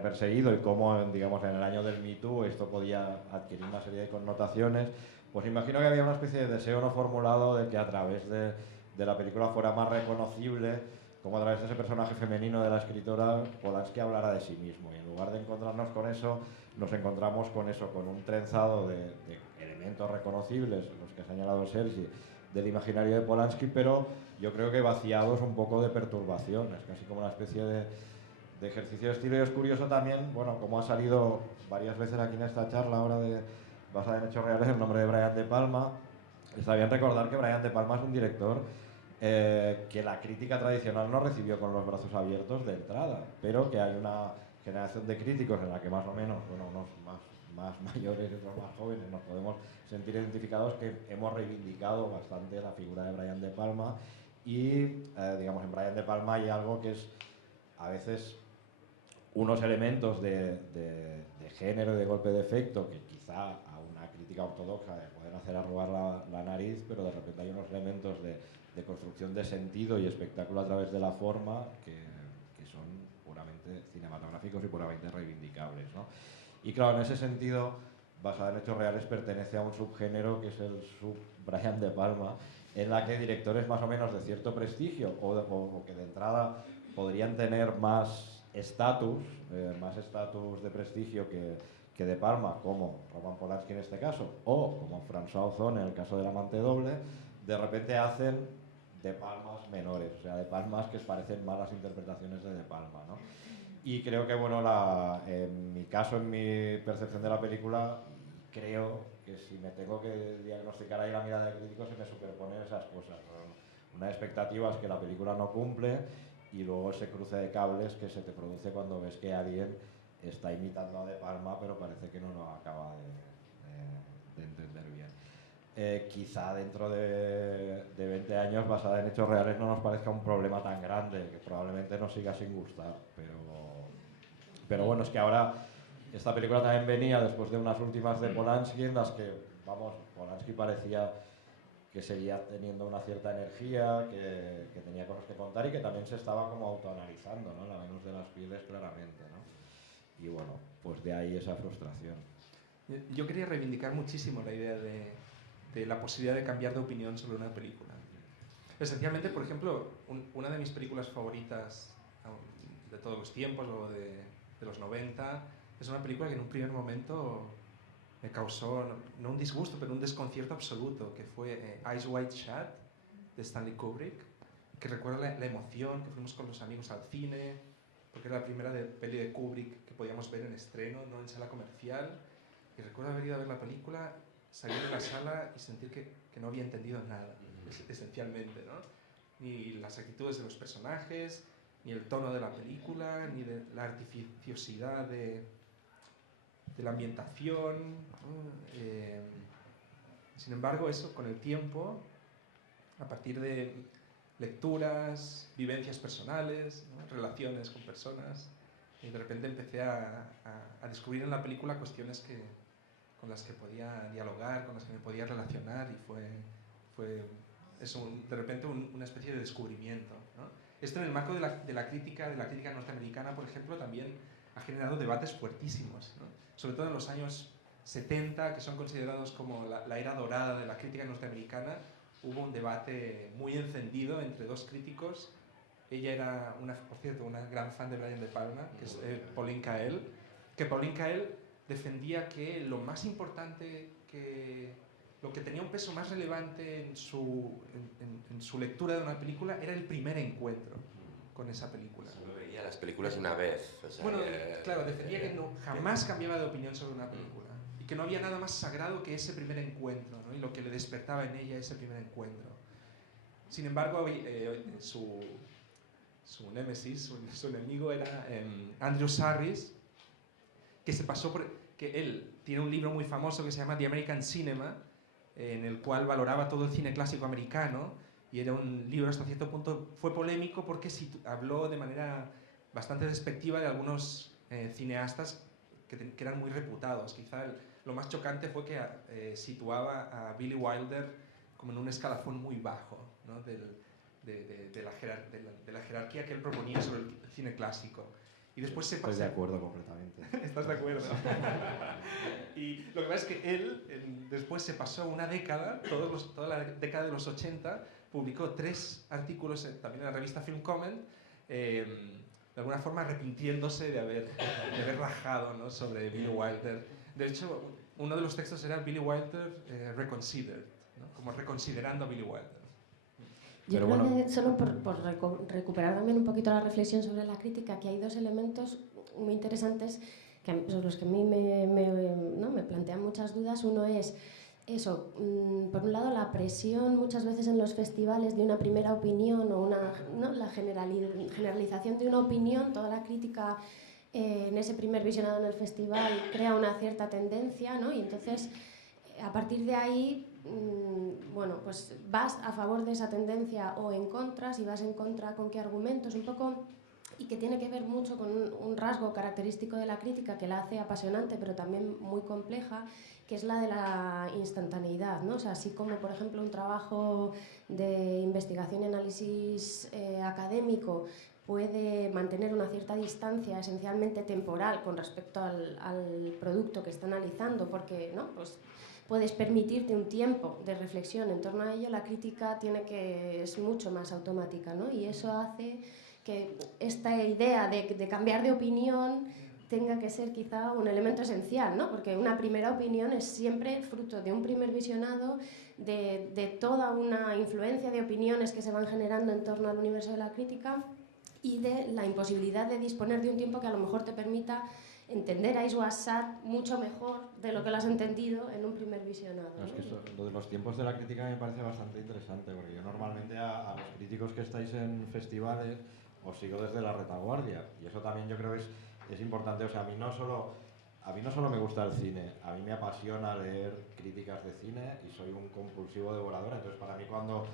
perseguido y cómo, digamos, en el año del Me Too esto podía adquirir una serie de connotaciones, pues imagino que había una especie de deseo no formulado de que a través de la película fuera más reconocible, como a través de ese personaje femenino de la escritora, Polanski hablara de sí mismo. Y en lugar de encontrarnos con eso, nos encontramos con eso, con un trenzado de elementos reconocibles, los que ha señalado Sergi, del imaginario de Polanski, pero yo creo que vaciados un poco de perturbación. Es casi como una especie de ejercicio de estilo. Y es curioso también, bueno, como ha salido varias veces aquí en esta charla ahora basada en hechos reales, el nombre de Brian De Palma. Está bien recordar que Brian De Palma es un director que la crítica tradicional no recibió con los brazos abiertos de entrada, pero que hay una generación de críticos en la que más o menos, bueno, unos más mayores y otros más jóvenes nos podemos sentir identificados, que hemos reivindicado bastante la figura de Brian De Palma y, digamos, en Brian De Palma hay algo que es a veces unos elementos de género y de golpe de efecto que quizá a una crítica ortodoxa pueden hacer arrugar la nariz, pero de repente hay unos elementos de construcción de sentido y espectáculo a través de la forma que son puramente cinematográficos y puramente reivindicables, ¿no? Y claro, en ese sentido, basada en hechos reales, pertenece a un subgénero que es el sub Brian De Palma, en la que directores más o menos de cierto prestigio o que de entrada podrían tener más estatus de prestigio que De Palma, como Roman Polanski en este caso, o como François Ozon en el caso del Amante Doble, de repente hacen De Palmas menores, o sea, De Palmas que parecen malas interpretaciones de Palma, ¿no? Y creo que, bueno, en mi caso, en mi percepción de la película, creo que si me tengo que diagnosticar ahí la mirada de crítico, se me superponen esas cosas, ¿no? Unas expectativas que la película no cumple y luego ese cruce de cables que se te produce cuando ves que alguien está imitando a De Palma, pero parece que no lo acaba de entender bien. Quizá dentro de 20 años, basada en hechos reales, no nos parezca un problema tan grande, que probablemente nos siga sin gustar, pero bueno, es que ahora esta película también venía después de unas últimas de Polanski en las que, vamos, Polanski parecía que seguía teniendo una cierta energía, que tenía cosas que contar y que también se estaba como autoanalizando, ¿no? La Venus de las Pieles claramente, ¿no? Y bueno, pues de ahí esa frustración. Yo quería reivindicar muchísimo la idea de la posibilidad de cambiar de opinión sobre una película. Esencialmente, por ejemplo, una de mis películas favoritas de todos los tiempos o de los 90 es una película que en un primer momento me causó, no un disgusto, pero un desconcierto absoluto, que fue Eyes Wide Shut, de Stanley Kubrick, que recuerda la emoción, que fuimos con los amigos al cine, porque era la primera peli de Kubrick que podíamos ver en estreno, no en sala comercial, y recuerdo haber ido a ver la película, salir de la sala y sentir que no había entendido nada, esencialmente, ¿no? Ni las actitudes de los personajes, ni el tono de la película, ni de la artificiosidad de la ambientación, ¿no? Sin embargo, eso con el tiempo, a partir de lecturas, vivencias personales, ¿no? Relaciones con personas, y de repente empecé a descubrir en la película cuestiones con las que podía dialogar, con las que me podía relacionar, y fue eso, de repente una especie de descubrimiento, ¿no? Esto en el marco de la crítica norteamericana, por ejemplo, también ha generado debates fuertísimos, ¿no? Sobre todo en los años 70, que son considerados como la era dorada de la crítica norteamericana, hubo un debate muy encendido entre dos críticos. Ella era, por cierto, una gran fan de Brian De Palma, que es Pauline Kael, que Pauline Kael defendía que lo más importante, lo que tenía un peso más relevante en su lectura de una película era el primer encuentro con esa película. Solo veía las películas una vez. O sea, bueno, claro, defendía que jamás cambiaba de opinión sobre una película y que no había nada más sagrado que ese primer encuentro, ¿no? Y lo que le despertaba en ella ese primer encuentro. Sin embargo, su némesis, su enemigo era Andrew Sarris, que él tiene un libro muy famoso que se llama The American Cinema, en el cual valoraba todo el cine clásico americano, y era un libro hasta cierto punto, fue polémico porque habló de manera bastante despectiva de algunos cineastas que eran muy reputados. Quizá lo más chocante fue que situaba a Billy Wilder como en un escalafón muy bajo, ¿no? de la jerarquía que él proponía sobre el cine clásico. Y después Estoy de acuerdo completamente. ¿Estás de acuerdo? Y lo que pasa es que él después se pasó una década, toda la década de los 80, publicó 3 artículos también en la revista Film Comment, de alguna forma arrepintiéndose de haber rajado, ¿no? sobre Billy Wilder. De hecho, uno de los textos era Billy Wilder Reconsidered, ¿no? Como reconsiderando a Billy Wilder. Yo creo que solo por recuperar también un poquito la reflexión sobre la crítica, que hay 2 elementos muy interesantes sobre los que a mí me plantean muchas dudas. Uno es eso, por un lado la presión muchas veces en los festivales de una primera opinión o la generalización de una opinión, toda la crítica en ese primer visionado en el festival crea una cierta tendencia, ¿no? Y entonces a partir de ahí, bueno, pues vas a favor de esa tendencia o en contra, si vas en contra, con qué argumentos, un poco, y que tiene que ver mucho con un rasgo característico de la crítica que la hace apasionante pero también muy compleja, que es la de la instantaneidad, ¿no? O sea, así como por ejemplo un trabajo de investigación y análisis académico puede mantener una cierta distancia esencialmente temporal con respecto al producto que está analizando, porque, ¿no? Pues puedes permitirte un tiempo de reflexión en torno a ello, la crítica es mucho más automática, ¿no? Y eso hace que esta idea de cambiar de opinión tenga que ser quizá un elemento esencial, ¿no? Porque una primera opinión es siempre fruto de un primer visionado, de toda una influencia de opiniones que se van generando en torno al universo de la crítica y de la imposibilidad de disponer de un tiempo que a lo mejor te permita entender a Iswas Sad mucho mejor de lo que lo has entendido en un primer visionado, ¿no? Es que lo de los tiempos de la crítica me parece bastante interesante, porque yo normalmente a los críticos que estáis en festivales os sigo desde la retaguardia, y eso también yo creo que es importante. O sea, a mí no solo me gusta el cine, a mí me apasiona leer críticas de cine y soy un compulsivo devorador. Entonces para mí cuando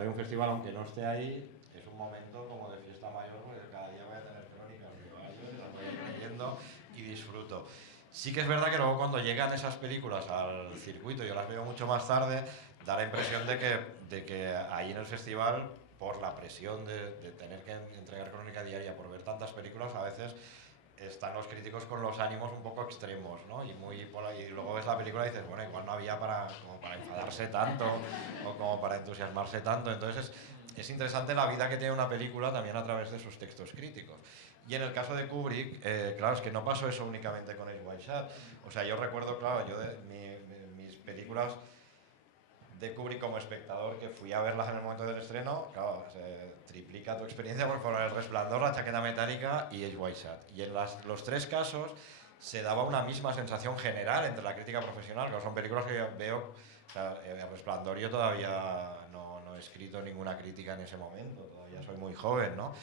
hay un festival, aunque no esté ahí, es un momento como de fiesta mayor, porque cada día voy a tener crónicas de varios y las voy a ir leyendo y disfruto. Sí que es verdad que luego cuando llegan esas películas al circuito, yo las veo mucho más tarde, da la impresión de que ahí en el festival, por la presión de tener que entregar crónica diaria, por ver tantas películas, a veces están los críticos con los ánimos un poco extremos, ¿no? Y luego ves la película y dices, bueno, igual no había como para enfadarse tanto o como para entusiasmarse tanto. Entonces es interesante la vida que tiene una película también a través de sus textos críticos. Y en el caso de Kubrick, claro, es que no pasó eso únicamente con Ice White Shot. O sea, yo recuerdo, claro, mis películas de Kubrick como espectador, que fui a verlas en el momento del estreno, claro, se triplica tu experiencia por El Resplandor, La Chaqueta Metálica y Ice White Shot. Y en los tres casos se daba una misma sensación general entre la crítica profesional, que son películas que yo veo. O sea, El Resplandor yo todavía no he escrito ninguna crítica en ese momento, todavía soy muy joven, ¿no?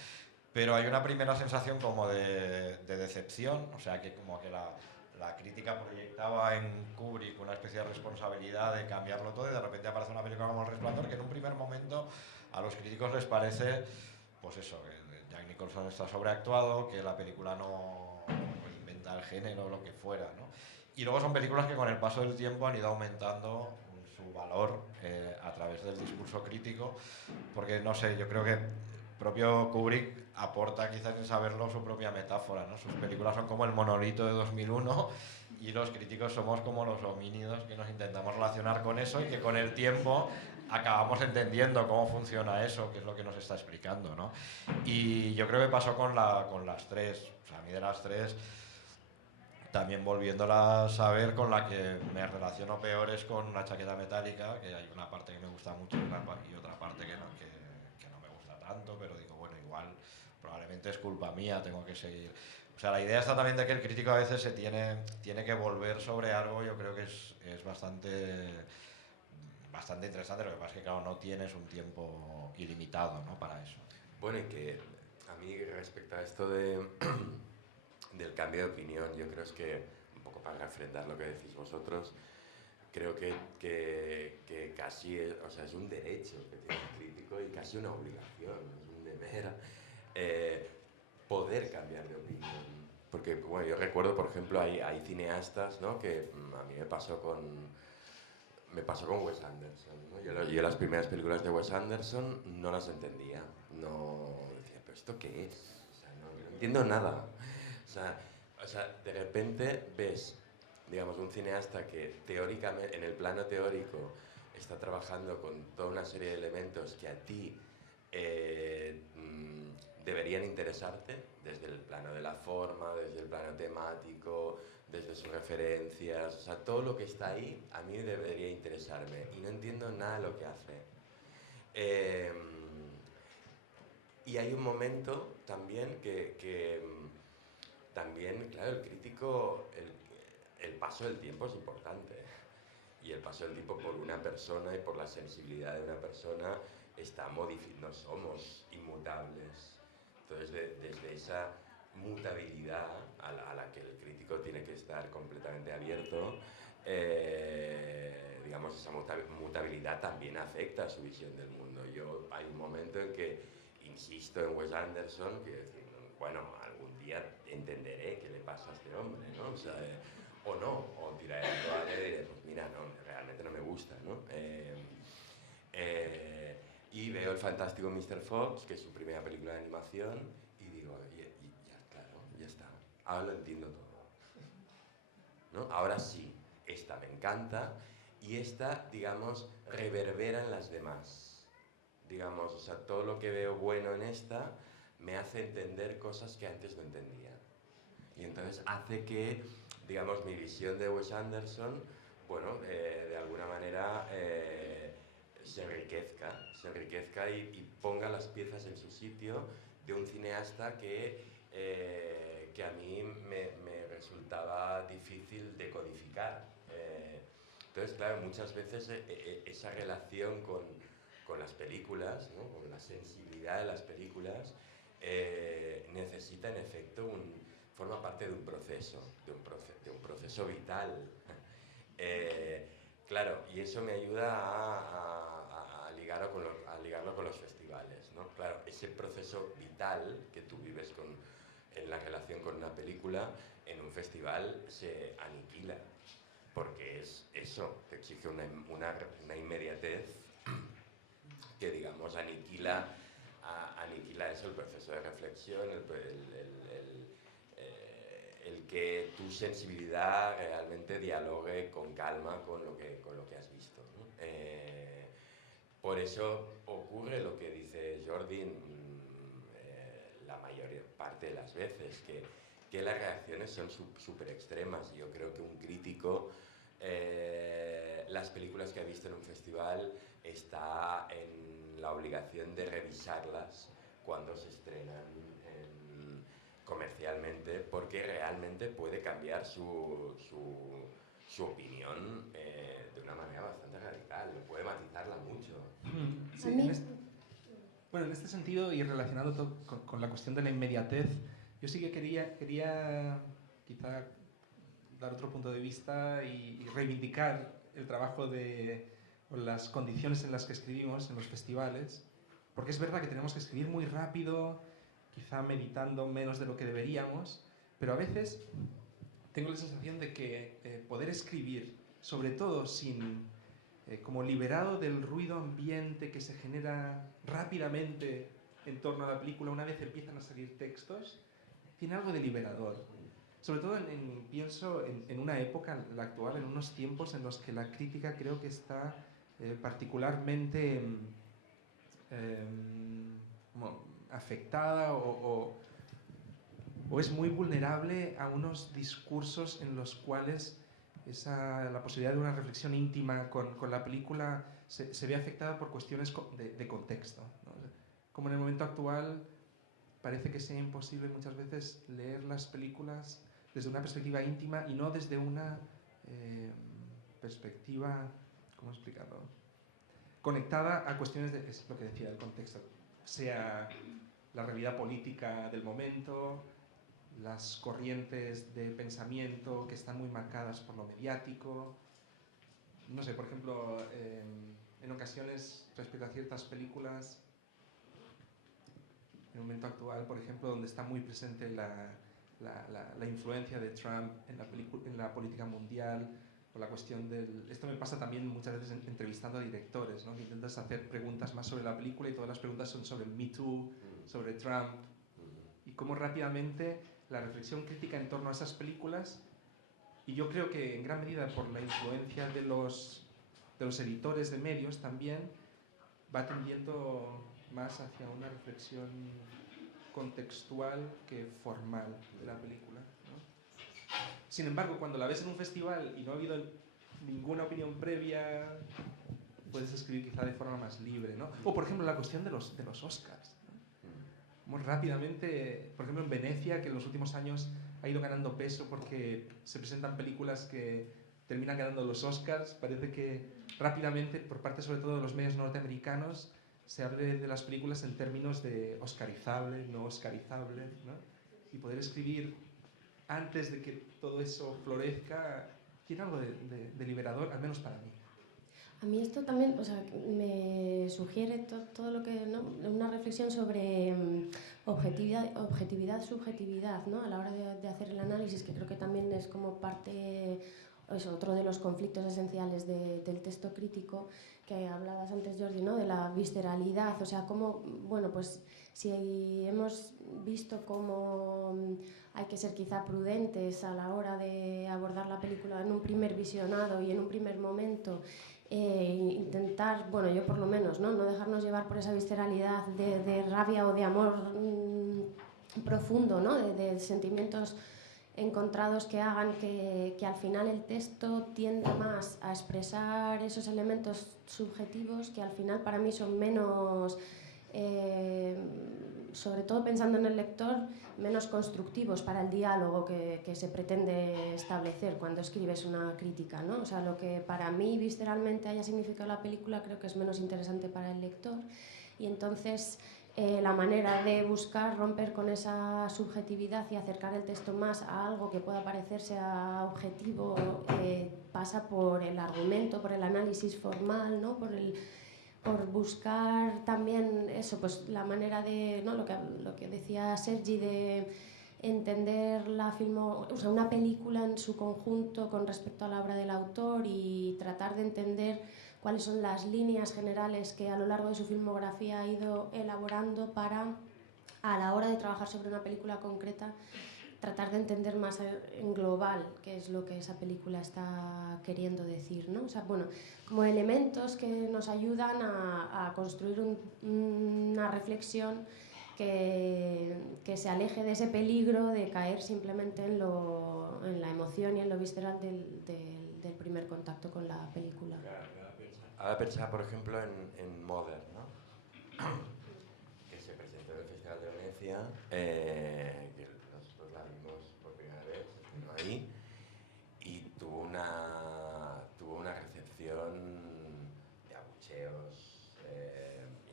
Pero hay una primera sensación como de decepción, o sea, que como que la crítica proyectaba en Kubrick una especie de responsabilidad de cambiarlo todo, y de repente aparece una película como El Resplandor que en un primer momento a los críticos les parece, pues eso, que Jack Nicholson está sobreactuado, que la película no inventa el género o lo que fuera, ¿no? Y luego son películas que con el paso del tiempo han ido aumentando su valor a través del discurso crítico, porque no sé, yo creo que propio Kubrick aporta, quizás sin saberlo, su propia metáfora, ¿no? Sus películas son como el monolito de 2001 y los críticos somos como los homínidos que nos intentamos relacionar con eso y que con el tiempo acabamos entendiendo cómo funciona eso, que es lo que nos está explicando, ¿no? Y yo creo que pasó con las tres. O sea, a mí de las tres, también volviéndolas a ver, con la que me relaciono peor es con La Chaqueta Metálica, que hay una parte que me gusta mucho y otra parte que no me gusta tanto, pero digo, bueno, igual probablemente es culpa mía, tengo que seguir. O sea, la idea está también de que el crítico a veces se tiene que volver sobre algo. Yo creo que es bastante interesante. Lo que pasa es que, claro, no tienes un tiempo ilimitado, ¿no?, para eso. Bueno, y que a mí respecto a esto del cambio de opinión, yo creo es que, un poco para refrendar lo que decís vosotros, creo que casi es un derecho que tiene el crítico y casi una obligación, es un deber, poder cambiar de opinión. Porque, bueno, yo recuerdo, por ejemplo, hay cineastas, ¿no?, que a mí me pasó con Wes Anderson, ¿no? Yo las primeras películas de Wes Anderson no las entendía, no decía, ¿pero esto qué es? O sea, no entiendo nada. O sea, de repente ves, digamos, un cineasta que teóricamente, en el plano teórico, está trabajando con toda una serie de elementos que a ti deberían interesarte, desde el plano de la forma, desde el plano temático, desde sus referencias. O sea, todo lo que está ahí a mí debería interesarme y no entiendo nada de lo que hace. Y hay un momento también que también, claro, el crítico, el paso del tiempo es importante. Y el paso del tiempo por una persona y por la sensibilidad de una persona no somos inmutables. Entonces, desde esa mutabilidad a la que el crítico tiene que estar completamente abierto, digamos, esa mutabilidad también afecta a su visión del mundo. Hay un momento en que insisto en Wes Anderson, que bueno, algún día entenderé qué le pasa a este hombre, ¿no? O sea, o no, o tiraré la toalla y diré, pues mira, no, realmente no me gusta, ¿no? Y veo el fantástico Mr. Fox, que es su primera película de animación, y digo, ya, claro, ya está, ahora lo entiendo todo, ¿no? Ahora sí, esta me encanta, y esta, digamos, reverbera en las demás, digamos, o sea, todo lo que veo bueno en esta me hace entender cosas que antes no entendía, y entonces hace que, digamos, mi visión de Wes Anderson, bueno, de alguna manera se enriquezca y ponga las piezas en su sitio de un cineasta que a mí me resultaba difícil de codificar. Entonces, claro, muchas veces esa relación con las películas, ¿no? Con la sensibilidad de las películas, necesita en efecto forma parte de un proceso, de un proceso vital. Claro, y eso me ayuda a ligarlo con los festivales, ¿no? Claro, ese proceso vital que tú vives en la relación con una película, en un festival se aniquila, porque es eso, te exige una inmediatez que, digamos, aniquila eso, el proceso de reflexión, el que tu sensibilidad realmente dialogue con calma con lo que has visto, ¿no? Por eso ocurre lo que dice Jordi la mayor parte de las veces, que las reacciones son súper extremas. Yo creo que un crítico, las películas que ha visto en un festival, está en la obligación de revisarlas cuando se estrenan comercialmente, porque realmente puede cambiar su opinión de una manera bastante radical, puede matizarla mucho. Sí, A mí- bueno, en este sentido y relacionado con la cuestión de la inmediatez, yo sí que quería quizá dar otro punto de vista y reivindicar el trabajo o las condiciones en las que escribimos en los festivales, porque es verdad que tenemos que escribir muy rápido, quizá meditando menos de lo que deberíamos, pero a veces tengo la sensación de que poder escribir, sobre todo como liberado del ruido ambiente que se genera rápidamente en torno a la película una vez empiezan a salir textos, tiene algo de liberador. Sobre todo pienso en una época, la actual, en unos tiempos en los que la crítica creo que está particularmente afectada o es muy vulnerable a unos discursos en los cuales la posibilidad de una reflexión íntima con la película se ve afectada por cuestiones de contexto, ¿no? Como en el momento actual parece que sea imposible muchas veces leer las películas desde una perspectiva íntima y no desde una perspectiva, ¿cómo explicarlo?, conectada a cuestiones es lo que decía, del contexto, sea la realidad política del momento, las corrientes de pensamiento que están muy marcadas por lo mediático. No sé, por ejemplo, en ocasiones respecto a ciertas películas, en el momento actual, por ejemplo, donde está muy presente la influencia de Trump en la política mundial, o la cuestión Esto me pasa también muchas veces entrevistando a directores, ¿no? Que intentas hacer preguntas más sobre la película y todas las preguntas son sobre Me Too, sobre Trump, y cómo rápidamente la reflexión crítica en torno a esas películas, y yo creo que en gran medida por la influencia de los editores de medios también, va tendiendo más hacia una reflexión contextual que formal de la película, ¿no? Sin embargo, cuando la ves en un festival y no ha habido ninguna opinión previa, puedes escribir quizá de forma más libre, ¿no? O por ejemplo la cuestión de los Oscars, ¿no? Muy rápidamente, por ejemplo en Venecia, que en los últimos años ha ido ganando peso porque se presentan películas que terminan ganando los Oscars, parece que rápidamente, por parte sobre todo de los medios norteamericanos, se hable de las películas en términos de oscarizable, no oscarizable, ¿no? y poder escribir antes de que todo eso florezca, tiene algo de liberador, al menos para mí. A mí esto también, o sea, me sugiere todo lo que, ¿no? Una reflexión sobre objetividad, subjetividad, ¿no? A la hora de hacer el análisis, que creo que también es como parte, es otro de los conflictos esenciales del texto crítico, que hablabas antes, Jordi, ¿no? De la visceralidad, o sea, cómo, bueno, pues si hemos visto cómo hay que ser quizá prudentes a la hora de abordar la película en un primer visionado y en un primer momento, intentar, bueno, yo por lo menos, no dejarnos llevar por esa visceralidad de rabia o de amor profundo, ¿no? De sentimientos encontrados que hagan que al final el texto tienda más a expresar esos elementos subjetivos que al final para mí son menos, sobre todo pensando en el lector, menos constructivos para el diálogo que se pretende establecer cuando escribes una crítica, ¿no? O sea, lo que para mí visceralmente haya significado la película creo que es menos interesante para el lector, y entonces la manera de buscar romper con esa subjetividad y acercar el texto más a algo que pueda parecerse a objetivo pasa por el argumento, por el análisis formal, ¿no? por buscar también eso, pues la manera de, ¿no? lo que decía Sergi, de entender o sea, una película en su conjunto con respecto a la obra del autor y tratar de entender cuáles son las líneas generales que a lo largo de su filmografía ha ido elaborando para, a la hora de trabajar sobre una película concreta, tratar de entender más en global qué es lo que esa película está queriendo decir, ¿no? O sea, bueno, como elementos que nos ayudan a construir una reflexión que se aleje de ese peligro de caer simplemente en la emoción y en lo visceral del primer contacto con la película. Ahora pensaba, por ejemplo, en Mother, ¿no? Que se presentó en el Festival de Venecia, que nosotros la vimos por primera vez, estuvimos ahí, y tuvo una recepción de abucheos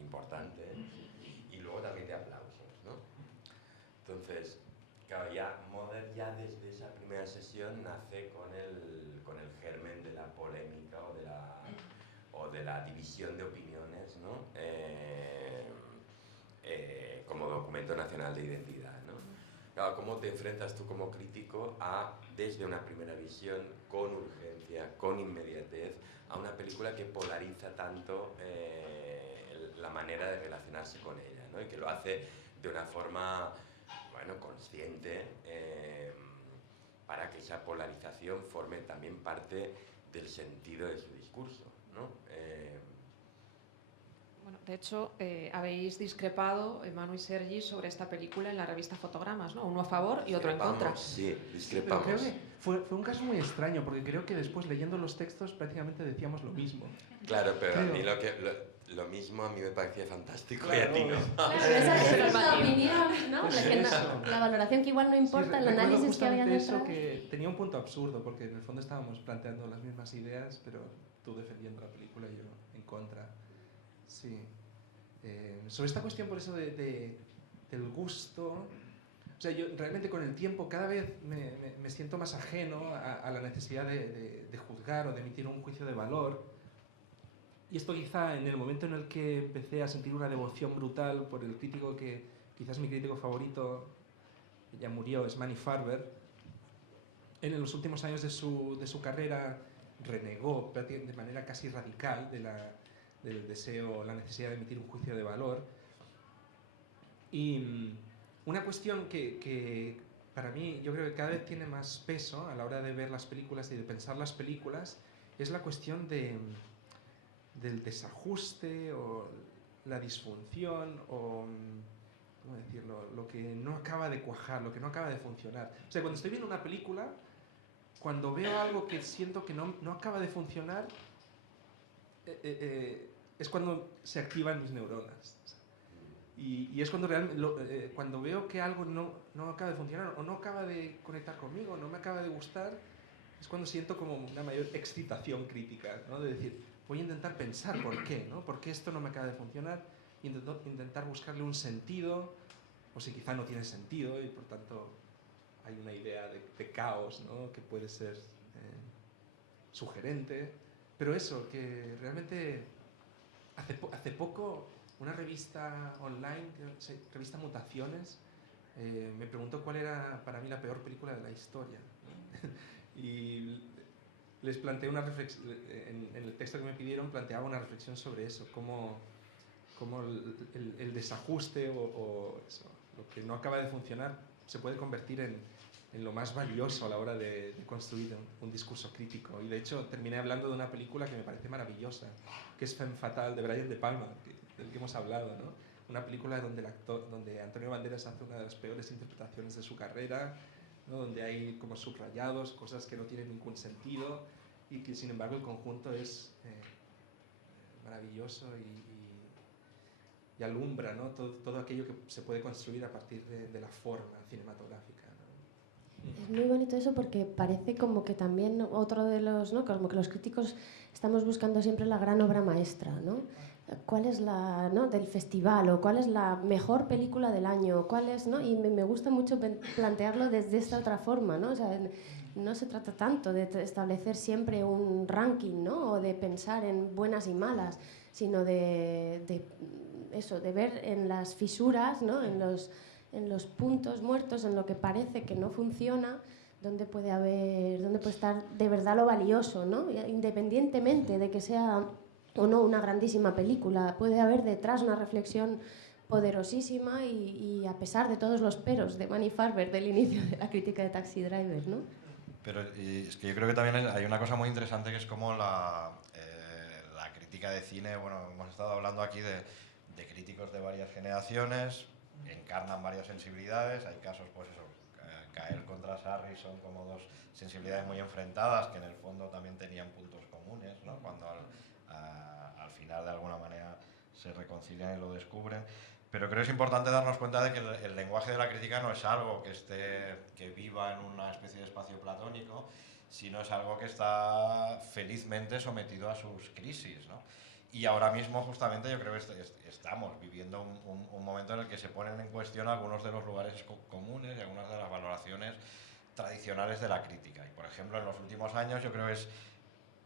importante, y luego también de aplausos, ¿no? Entonces, claro, Mother ya desde esa primera sesión nace con el germen de la polémica o de la división de opiniones, ¿no? Como documento nacional de identidad, ¿no? Claro, ¿cómo te enfrentas tú como crítico desde una primera visión, con urgencia, con inmediatez, a una película que polariza tanto la manera de relacionarse con ella, ¿no? Y que lo hace de una forma, bueno, consciente, para que esa polarización forme también parte del sentido de su discurso, ¿no? Bueno, de hecho, habéis discrepado, Manu y Sergi, sobre esta película en la revista Fotogramas, ¿no? Uno a favor y otro en contra. Sí, Pero discrepamos. creo que fue un caso muy extraño, porque creo que después, leyendo los textos, prácticamente decíamos lo mismo. Claro, pero a mí lo mismo a mí me parecía fantástico, claro, y a ti no. Claro, esa es la opinión, ¿no? La valoración que igual no importa, Sí, el análisis que había eso, detrás. que tenía un punto absurdo, porque en el fondo estábamos planteando las mismas ideas, pero tú defendiendo la película y yo en contra. Sí. Sobre esta cuestión, por eso, del gusto, o sea, yo realmente con el tiempo cada vez me siento más ajeno a la necesidad de juzgar o de emitir un juicio de valor. Y esto quizá en el momento en el que empecé a sentir una devoción brutal por el crítico que quizás mi crítico favorito, ya murió, es Manny Farber. Él en los últimos años de su carrera renegó de manera casi radical del deseo, la necesidad de emitir un juicio de valor. Y una cuestión que para mí yo creo que cada vez tiene más peso a la hora de ver las películas y de pensar las películas es la cuestión del desajuste o la disfunción o, ¿cómo decirlo?, lo que no acaba de cuajar, lo que no acaba de funcionar. O sea, cuando estoy viendo una película, cuando veo algo que siento que no acaba de funcionar, es cuando se activan mis neuronas. Y es cuando realmente, cuando veo que algo no acaba de funcionar o no acaba de conectar conmigo, no me acaba de gustar, es cuando siento como una mayor excitación crítica, ¿no? De decir, voy a intentar pensar por qué, ¿no? ¿Por qué esto no me acaba de funcionar? Y intentar buscarle un sentido o si quizá no tiene sentido y por tanto hay una idea de caos, ¿no? Que puede ser sugerente. Pero eso, que realmente hace poco una revista online, revista Mutaciones, me preguntó cuál era para mí la peor película de la historia. Y les planteé una reflexión, en el texto que me pidieron planteaba una reflexión sobre eso, cómo el desajuste o eso, lo que no acaba de funcionar se puede convertir en lo más valioso a la hora de construir un discurso crítico. Y de hecho terminé hablando de una película que me parece maravillosa, que es Femme Fatale, de Brian De Palma, del que hemos hablado, ¿no? Una película donde Antonio Banderas hace una de las peores interpretaciones de su carrera, ¿no? Donde hay como subrayados, cosas que no tienen ningún sentido, y que sin embargo el conjunto es maravilloso y alumbra, ¿no? Todo aquello que se puede construir a partir de la forma cinematográfica, ¿no? Es muy bonito eso porque parece como que también otro de los, ¿no? Como que los críticos estamos buscando siempre la gran obra maestra, ¿no? ¿Cuál es la, ¿no? del festival o cuál es la mejor película del año? ¿Cuál es, ¿no? Y me gusta mucho plantearlo desde esta otra forma, ¿no? O sea, no se trata tanto de establecer siempre un ranking, ¿no? O de pensar en buenas y malas, sino de eso, de ver en las fisuras, ¿no? En los puntos muertos, en lo que parece que no funciona, dónde puede estar de verdad lo valioso, ¿no? Independientemente de que sea o no una grandísima película, puede haber detrás una reflexión poderosísima y a pesar de todos los peros de Manny Farber del inicio de la crítica de Taxi Driver, ¿no? Pero es que yo creo que también hay una cosa muy interesante que es como la crítica de cine. Bueno, hemos estado hablando aquí de críticos de varias generaciones, encarnan varias sensibilidades. Hay casos, pues eso, Cael contra Sarri son como dos sensibilidades muy enfrentadas que en el fondo también tenían puntos comunes, ¿no? Cuando al final de alguna manera se reconcilian y lo descubren. Pero creo que es importante darnos cuenta de que el lenguaje de la crítica no es algo que viva en una especie de espacio platónico, sino es algo que está felizmente sometido a sus crisis, ¿no? Y ahora mismo justamente yo creo que estamos viviendo un momento en el que se ponen en cuestión algunos de los lugares comunes y algunas de las valoraciones tradicionales de la crítica. Y por ejemplo, en los últimos años yo creo que es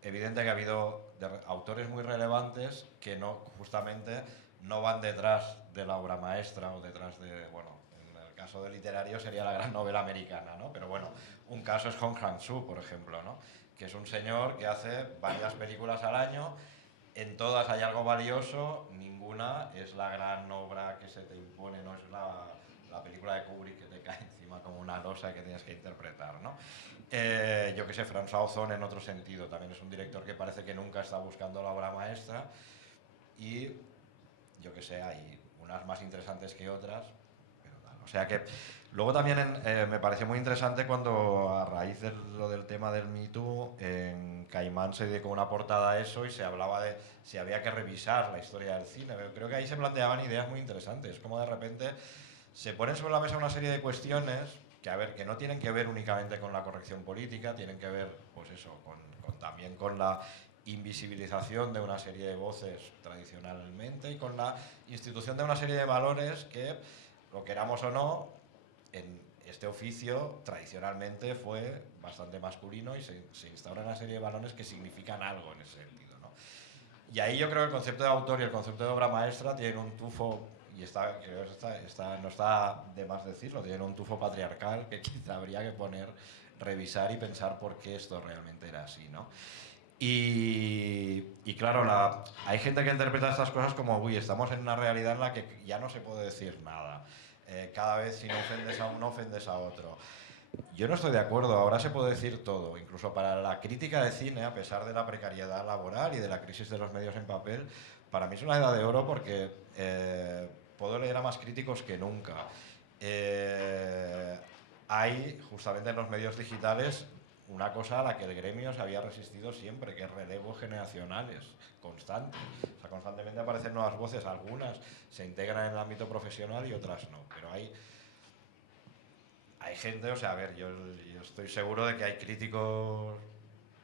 evidente que ha habido autores muy relevantes que justamente no van detrás de la obra maestra o detrás de, bueno, en el caso de literario sería la gran novela americana, ¿no? Pero bueno, un caso es Hong Sang-soo, por ejemplo, ¿no? Que es un señor que hace varias películas al año, en todas hay algo valioso, ninguna es la gran obra que se te impone, no es la película de Kubrick que te cae encima como una losa que tienes que interpretar, ¿no? Yo que sé, François Ozon en otro sentido, también es un director que parece que nunca está buscando la obra maestra y yo que sé, hay unas más interesantes que otras, pero tal. O sea que luego también me pareció muy interesante cuando a raíz de lo del tema del Me Too, en Caimán se dedicó una portada a eso y se hablaba de si había que revisar la historia del cine. Pero creo que ahí se planteaban ideas muy interesantes, como de repente se ponen sobre la mesa una serie de cuestiones que, a ver, que no tienen que ver únicamente con la corrección política, tienen que ver, pues eso, también con la invisibilización de una serie de voces tradicionalmente y con la institución de una serie de valores que, lo queramos o no, en este oficio tradicionalmente fue bastante masculino y se instaura una serie de valores que significan algo en ese sentido, ¿no? Y ahí yo creo que el concepto de autor y el concepto de obra maestra tienen un tufo, y no está de más decirlo, tienen un tufo patriarcal que quizá habría que revisar y pensar por qué esto realmente era así, ¿no? Y claro, hay gente que interpreta estas cosas como, uy, estamos en una realidad en la que ya no se puede decir nada. Cada vez si no ofendes a uno, ofendes a otro. Yo no estoy de acuerdo, ahora se puede decir todo, incluso para la crítica de cine, a pesar de la precariedad laboral y de la crisis de los medios en papel, para mí es una edad de oro porque puedo leer a más críticos que nunca. Hay, justamente en los medios digitales, una cosa a la que el gremio se había resistido siempre, que es relevos generacionales constantes. O sea, constantemente aparecen nuevas voces, algunas se integran en el ámbito profesional y otras no, pero hay gente, o sea, a ver, yo estoy seguro de que hay críticos,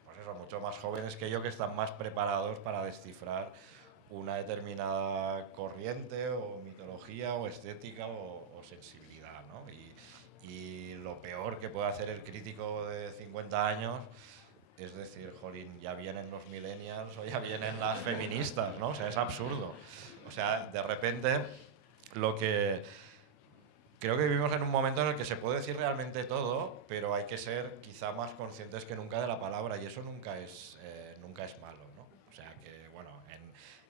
pues eso, mucho más jóvenes que yo, que están más preparados para descifrar una determinada corriente o mitología o estética o sensibilidad, ¿no? Y lo peor que puede hacer el crítico de 50 años es decir, jolín, ya vienen los millennials o ya vienen las feministas, ¿no? O sea, es absurdo. O sea, de repente, lo que... Creo que vivimos en un momento en el que se puede decir realmente todo, pero hay que ser quizá más conscientes que nunca de la palabra, y eso nunca es malo, ¿no? O sea, que, bueno,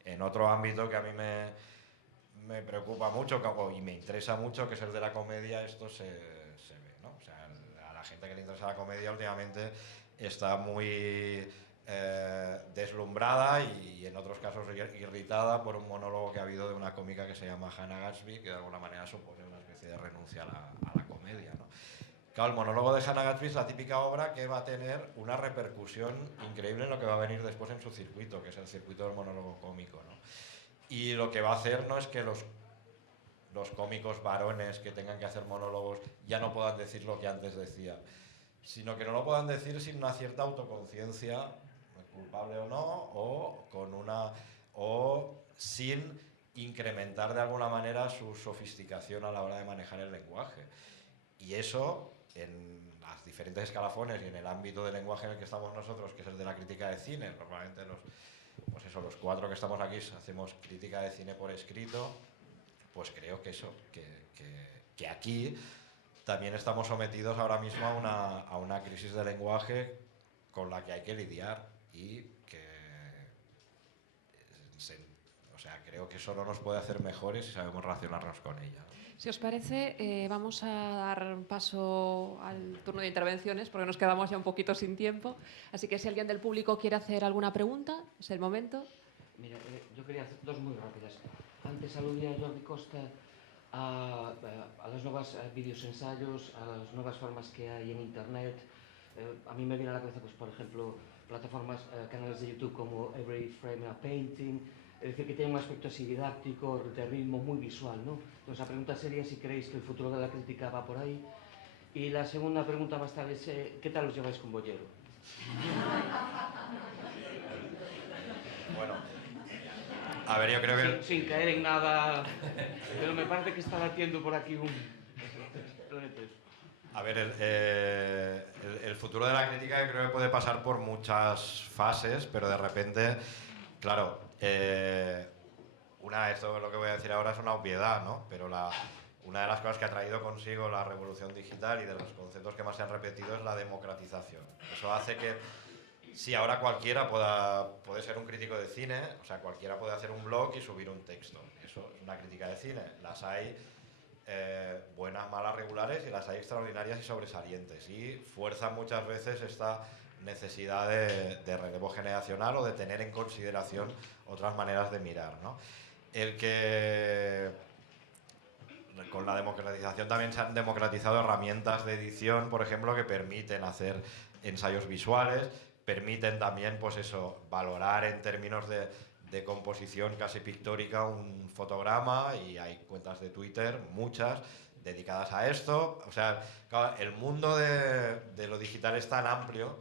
en otro ámbito que a mí me preocupa mucho y me interesa mucho, que es el de la comedia, esto se ve, ¿no? O sea, a la gente que le interesa la comedia últimamente está muy deslumbrada y en otros casos irritada por un monólogo que ha habido de una cómica que se llama Hannah Gadsby, que de alguna manera supone una especie de renuncia a la comedia, ¿no? Claro, el monólogo de Hannah Gadsby es la típica obra que va a tener una repercusión increíble en lo que va a venir después en su circuito, que es el circuito del monólogo cómico, ¿no? Y lo que va a hacer no es que los cómicos varones que tengan que hacer monólogos ya no puedan decir lo que antes decían, sino que no lo puedan decir sin una cierta autoconciencia, culpable o no, o sin incrementar de alguna manera su sofisticación a la hora de manejar el lenguaje. Y eso, en las diferentes escalafones y en el ámbito del lenguaje en el que estamos nosotros, que es el de la crítica de cine, normalmente los cuatro que estamos aquí hacemos crítica de cine por escrito, pues creo que eso, que aquí también estamos sometidos ahora mismo a una crisis de lenguaje con la que hay que lidiar y que, o sea, creo que eso no nos puede hacer mejores si sabemos relacionarnos con ella. Si os parece, vamos a dar paso al turno de intervenciones porque nos quedamos ya un poquito sin tiempo. Así que si alguien del público quiere hacer alguna pregunta, es el momento. Mira, yo quería hacer dos muy rápidas. Antes aludía Jordi Costa a las nuevas vídeos ensayos, a las nuevas formas que hay en Internet. A mí me viene a la cabeza, pues, por ejemplo, plataformas, canales de YouTube como Every Frame a Painting, es decir, que tienen un aspecto así didáctico, de ritmo muy visual, ¿no? Entonces la pregunta sería si creéis que el futuro de la crítica va por ahí. Y la segunda pregunta más tarde es, ¿qué tal os lleváis con Bollero? Bueno, a ver, yo creo que... Sin caer en nada, pero me parece que está latiendo por aquí un... A ver, el futuro de la crítica creo que puede pasar por muchas fases, pero de repente, claro, esto lo que voy a decir ahora es una obviedad, ¿no? Pero una de las cosas que ha traído consigo la revolución digital y de los conceptos que más se han repetido es la democratización. Eso hace que, si ahora cualquiera puede ser un crítico de cine, o sea, cualquiera puede hacer un blog y subir un texto. Eso es una crítica de cine. Las hay buenas, malas, regulares, y las hay extraordinarias y sobresalientes. Y fuerza muchas veces esta necesidad de relevo generacional o de tener en consideración otras maneras de mirar, ¿no? Con la democratización también se han democratizado herramientas de edición, por ejemplo, que permiten hacer ensayos visuales, permiten también, pues eso, valorar en términos de composición casi pictórica un fotograma, y hay cuentas de Twitter, muchas, dedicadas a esto. O sea, claro, el mundo de lo digital es tan amplio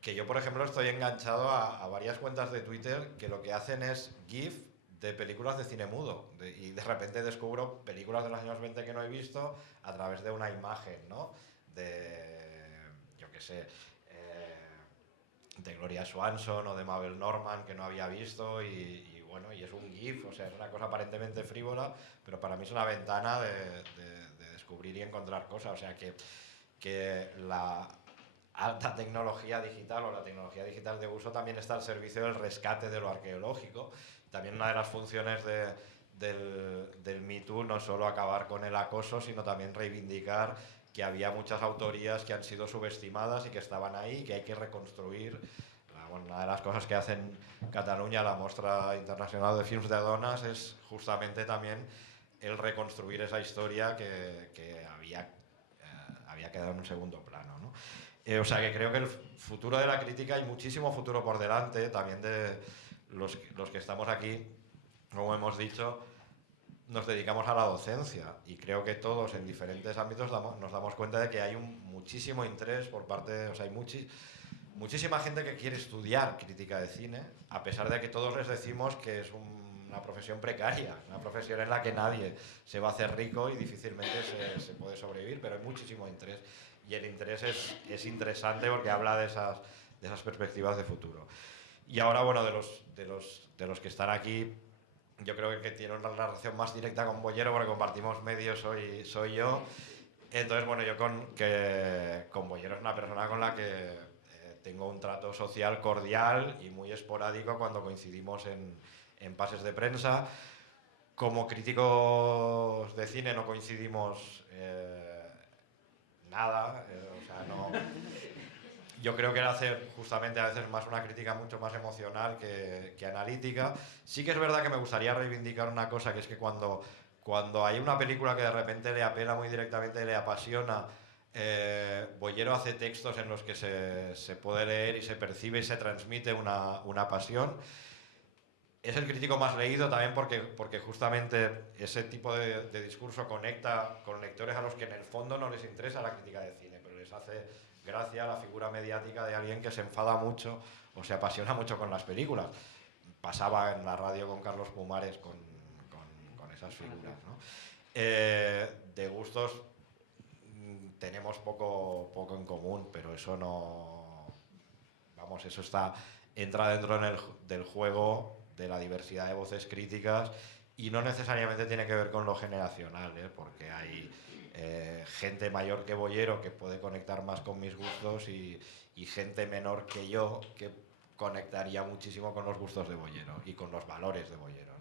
que yo, por ejemplo, estoy enganchado a varias cuentas de Twitter que lo que hacen es GIF de películas de cine mudo, y de repente descubro películas de los años 20 que no he visto a través de una imagen, ¿no? Yo qué sé, de Gloria Swanson o de Mabel Normand, que no había visto, y bueno, y es un GIF, o sea, es una cosa aparentemente frívola, pero para mí es una ventana de descubrir y encontrar cosas. O sea, que la alta tecnología digital o la tecnología digital de uso también está al servicio del rescate de lo arqueológico. También una de las funciones del Me Too no solo acabar con el acoso, sino también reivindicar que había muchas autorías que han sido subestimadas y que estaban ahí, que hay que reconstruir. Bueno, una de las cosas que hace en Cataluña la Mostra Internacional de Films de Dones es justamente también el reconstruir esa historia que había quedado en un segundo plano, ¿no? O sea, que creo que el futuro de la crítica, hay muchísimo futuro por delante, también de los que estamos aquí, como hemos dicho, nos dedicamos a la docencia, y creo que todos en diferentes ámbitos nos damos cuenta de que hay muchísimo interés por parte, o sea, hay muchísima gente que quiere estudiar crítica de cine, a pesar de que todos les decimos que es un una profesión precaria, una profesión en la que nadie se va a hacer rico y difícilmente se puede sobrevivir, pero hay muchísimo interés. Y el interés es interesante porque habla de esas perspectivas de futuro. Y ahora, bueno, de los que están aquí, yo creo que tiene una relación más directa con Boyero porque compartimos medios, soy yo. Entonces, bueno, yo con Boyero es una persona con la que tengo un trato social cordial y muy esporádico cuando coincidimos en pases de prensa. Como críticos de cine no coincidimos nada, o sea, no... Yo creo que él hace justamente a veces más una crítica mucho más emocional que analítica. Sí que es verdad que me gustaría reivindicar una cosa, que es que cuando hay una película que de repente le apela muy directamente, le apasiona, Boyero hace textos en los que se puede leer y se percibe y se transmite una pasión. Es el crítico más leído también porque justamente ese tipo de discurso conecta con lectores a los que en el fondo no les interesa la crítica de cine, pero les hace gracia la figura mediática de alguien que se enfada mucho o se apasiona mucho con las películas. Pasaba en la radio con Carlos Pumares con esas figuras, ¿no? De gustos tenemos poco en común, pero eso no... Vamos, eso entra dentro del juego de la diversidad de voces críticas y no necesariamente tiene que ver con lo generacional, porque hay gente mayor que Boyero que puede conectar más con mis gustos y gente menor que yo que conectaría muchísimo con los gustos de Boyero y con los valores de Boyero,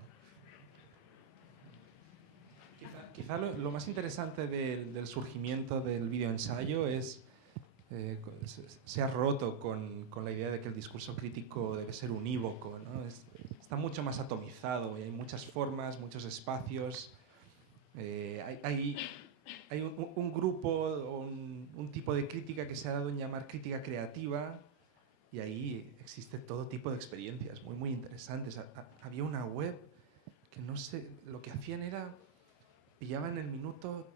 ¿no? Quizá lo más interesante del surgimiento del videoensayo es se ha roto con la idea de que el discurso crítico debe ser unívoco, ¿no? Está mucho más atomizado y hay muchas formas, muchos espacios. Hay un grupo o un tipo de crítica que se ha dado en llamar crítica creativa y ahí existe todo tipo de experiencias muy interesantes. Había una web que no sé, lo que hacían era pillaban el minuto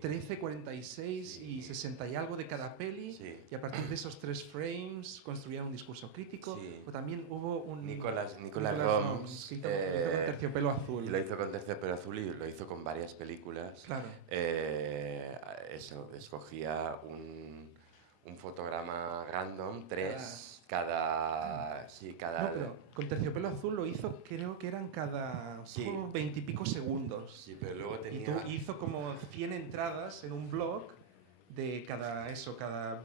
13, 46 y 60 y algo de cada peli y a partir de esos 3 frames construían un discurso crítico. O también hubo un... Nicolás Goms que lo hizo con Terciopelo Azul. Lo hizo con Terciopelo Azul y lo hizo con varias películas. Claro. Escogía un fotograma random, 3 cada... No, pero con Terciopelo Azul lo hizo, creo que eran cada 20 y pico segundos. Sí, pero luego tenía... Y tú hizo como 100 entradas en un blog de cada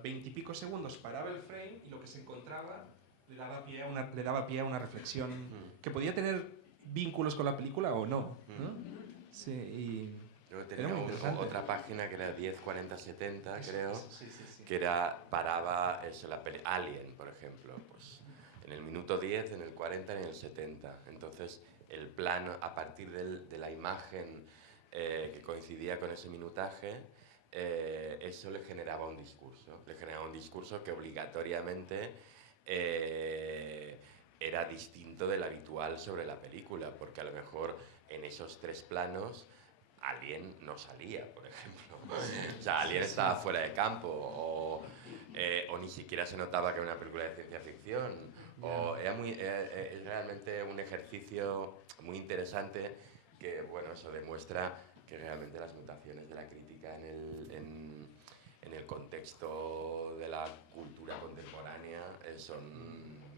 20 y pico segundos, paraba el frame y lo que se encontraba le daba pie a una reflexión que podía tener vínculos con la película o no, ¿no? Sí, y... Luego tenía otra página que era 10, 40, 70, creo, sí. que paraba eso, la peli Alien, por ejemplo, pues en el minuto 10, en el 40 y en el 70. Entonces, el plano, a partir de la imagen que coincidía con ese minutaje, eso le generaba un discurso. Le generaba un discurso que obligatoriamente era distinto del habitual sobre la película, porque a lo mejor en esos 3 planos Alien no salía, por ejemplo. O sea, Alien estaba fuera de campo o ni siquiera se notaba que era una película de ciencia ficción. Es realmente un ejercicio muy interesante que, bueno, eso demuestra que realmente las mutaciones de la crítica en el contexto de la cultura contemporánea son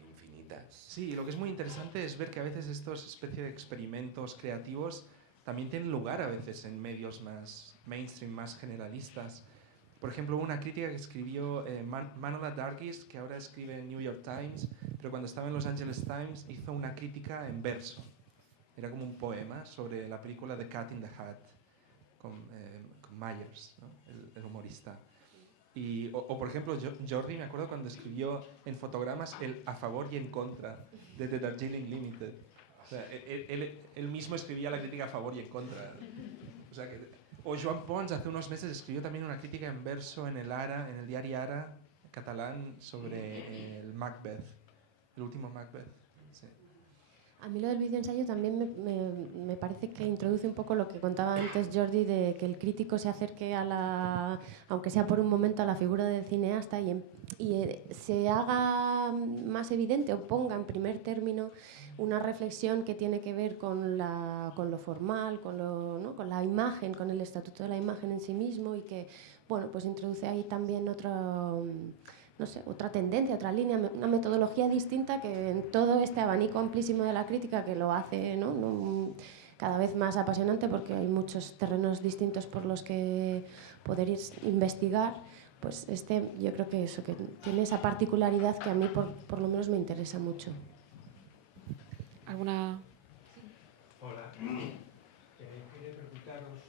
infinitas. Sí, lo que es muy interesante es ver que a veces estos especies de experimentos creativos también tienen lugar a veces en medios más mainstream, más generalistas. Por ejemplo, una crítica que escribió Manola Dargis, que ahora escribe en New York Times, pero cuando estaba en Los Angeles Times hizo una crítica en verso. Era como un poema sobre la película The Cat in the Hat, con Myers, ¿no? el humorista. O por ejemplo, Jordi, me acuerdo cuando escribió en fotogramas el a favor y en contra de The Darjeeling Limited. O sea, él mismo escribía la crítica a favor y en contra. O Joan Pons hace unos meses escribió también una crítica en verso en el diario Ara catalán sobre el Macbeth, el último Macbeth. Sí. A mí lo del videoensayo también me parece que introduce un poco lo que contaba antes Jordi, de que el crítico se acerque aunque sea por un momento, a la figura del cineasta y se haga más evidente o ponga en primer término una reflexión que tiene que ver con lo formal, ¿no? Con la imagen, con el estatuto de la imagen en sí mismo, y que, bueno, pues introduce ahí también no sé, otra tendencia, otra línea, una metodología distinta que en todo este abanico amplísimo de la crítica, que lo hace, ¿no? Cada vez más apasionante, porque hay muchos terrenos distintos por los que poder investigar, pues yo creo que eso, que tiene esa particularidad que a mí por lo menos me interesa mucho. ¿Alguna? Hola. Quería preguntaros,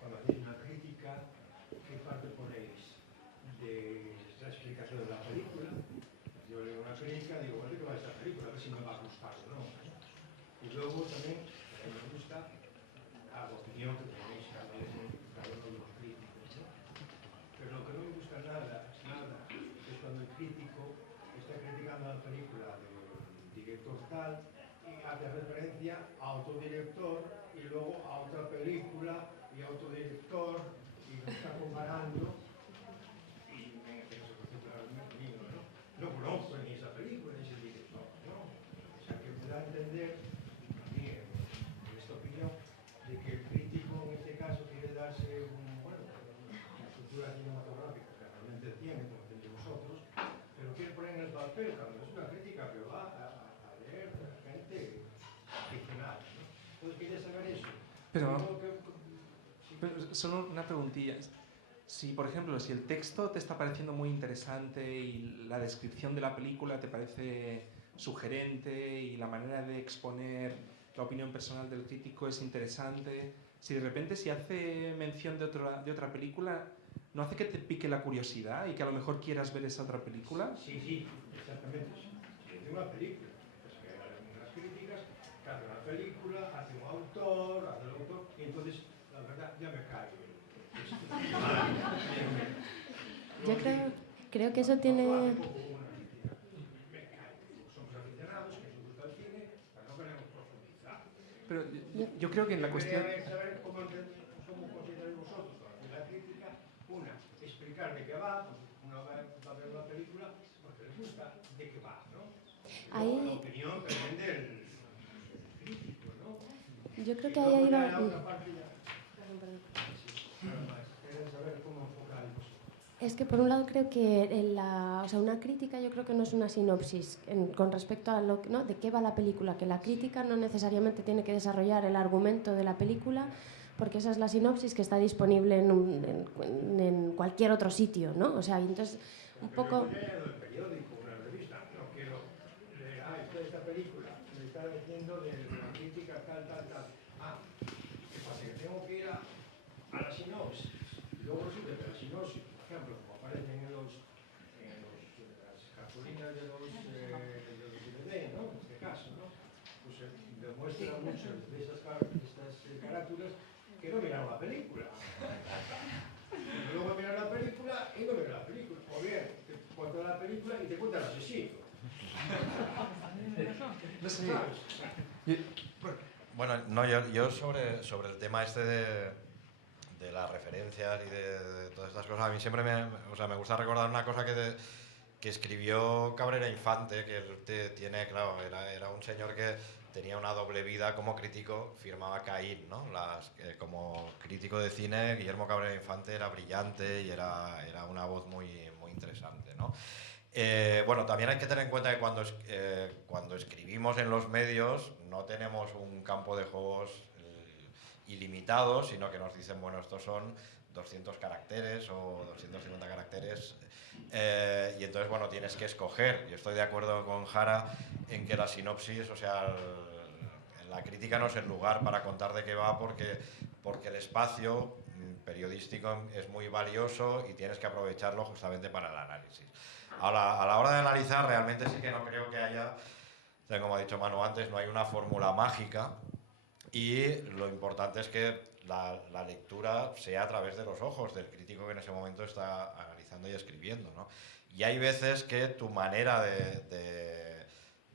cuando hacéis una crítica, ¿qué parte ponéis de la explicación de la película? Yo leo una crítica, digo, bueno, ¿qué va a esta película? A ver si me va a gustar o no. Y luego también, a mí me gusta la opinión que tenéis cada uno de los críticos, ¿no? Pero lo que no me gusta nada, es cuando el crítico está criticando la película del director tal, y hace referencia a otro director y luego a otra película y a otro director, y lo está comparando, y en este caso particularmente mío, ¿no? No conozco ni esa película ni ese director, ¿no? O sea, que me da a entender, a mí, en esta opinión, de que el crítico en este caso quiere darse una estructura cinematográfica que realmente tiene, como tenéis vosotros, pero quiere poner en el papel, cuando es una crítica que va a leer gente aficionada, ¿no? Entonces quería saber eso. Pero solo una preguntilla. Si, por ejemplo, si el texto te está pareciendo muy interesante y la descripción de la película te parece sugerente y la manera de exponer la opinión personal del crítico es interesante, si de repente si hace mención de otra película, ¿no hace que te pique la curiosidad y que a lo mejor quieras ver esa otra película? Sí, exactamente. Si es una película, es que hay unas críticas que hace una película, hace un autor, hace el autor, y entonces, la verdad, ya me cae. Yo creo que eso tiene... Somos aficionados, que nos gusta el cine, pero no queremos profundizar. Pero yo creo que en la cuestión... Quería saber cómo consideráis vosotros para hacer la crítica, explicar de qué va, pues uno va a ver una película porque les gusta de qué va, ¿no? Luego, la opinión también del crítico, ¿no? Yo creo que ahí hay la otra parte ya. Saber cómo enfocáis vosotros. Es que por un lado creo que una crítica yo creo que no es una sinopsis con respecto a ¿no? de qué va la película, que la crítica no necesariamente tiene que desarrollar el argumento de la película, porque esa es la sinopsis que está disponible en cualquier otro sitio, ¿no? O sea, entonces un poco... el periódico, una revista, no quiero leer, esta película me está diciendo de la crítica tal. ¿Qué pasa? Que tengo que ir a la sinopsis. Luego resulta que la sinopsis, por ejemplo, como aparecen en las cartulinas de los DVD, ¿no? En este caso, ¿no? Pues demuestra muchas de estas carátulas que no miran la película. Y luego miran la película y no miran la película. O bien, te cuentan la película y te cuentan el asesino. No sé. Bueno, no, yo sobre el tema este de las referencias y de todas estas cosas, a mí siempre me gusta recordar una cosa que escribió Cabrera Infante, que él tiene, claro, era un señor que tenía una doble vida como crítico, firmaba Caín, ¿no? Como crítico de cine, Guillermo Cabrera Infante era brillante y era una voz muy interesante, ¿no? Bueno, también hay que tener en cuenta que cuando escribimos en los medios no tenemos un campo de juegos ilimitados, sino que nos dicen, bueno, estos son 200 caracteres o 250 caracteres, y entonces, bueno, tienes que escoger. Yo estoy de acuerdo con Jara en que la sinopsis, o sea, la crítica no es el lugar para contar de qué va, porque el espacio periodístico es muy valioso y tienes que aprovecharlo justamente para el análisis. Ahora, a la hora de analizar, realmente sí que no creo que haya, como ha dicho Manu antes, no hay una fórmula mágica, y lo importante es que la lectura sea a través de los ojos del crítico que en ese momento está analizando y escribiendo, ¿no? Y hay veces que tu manera de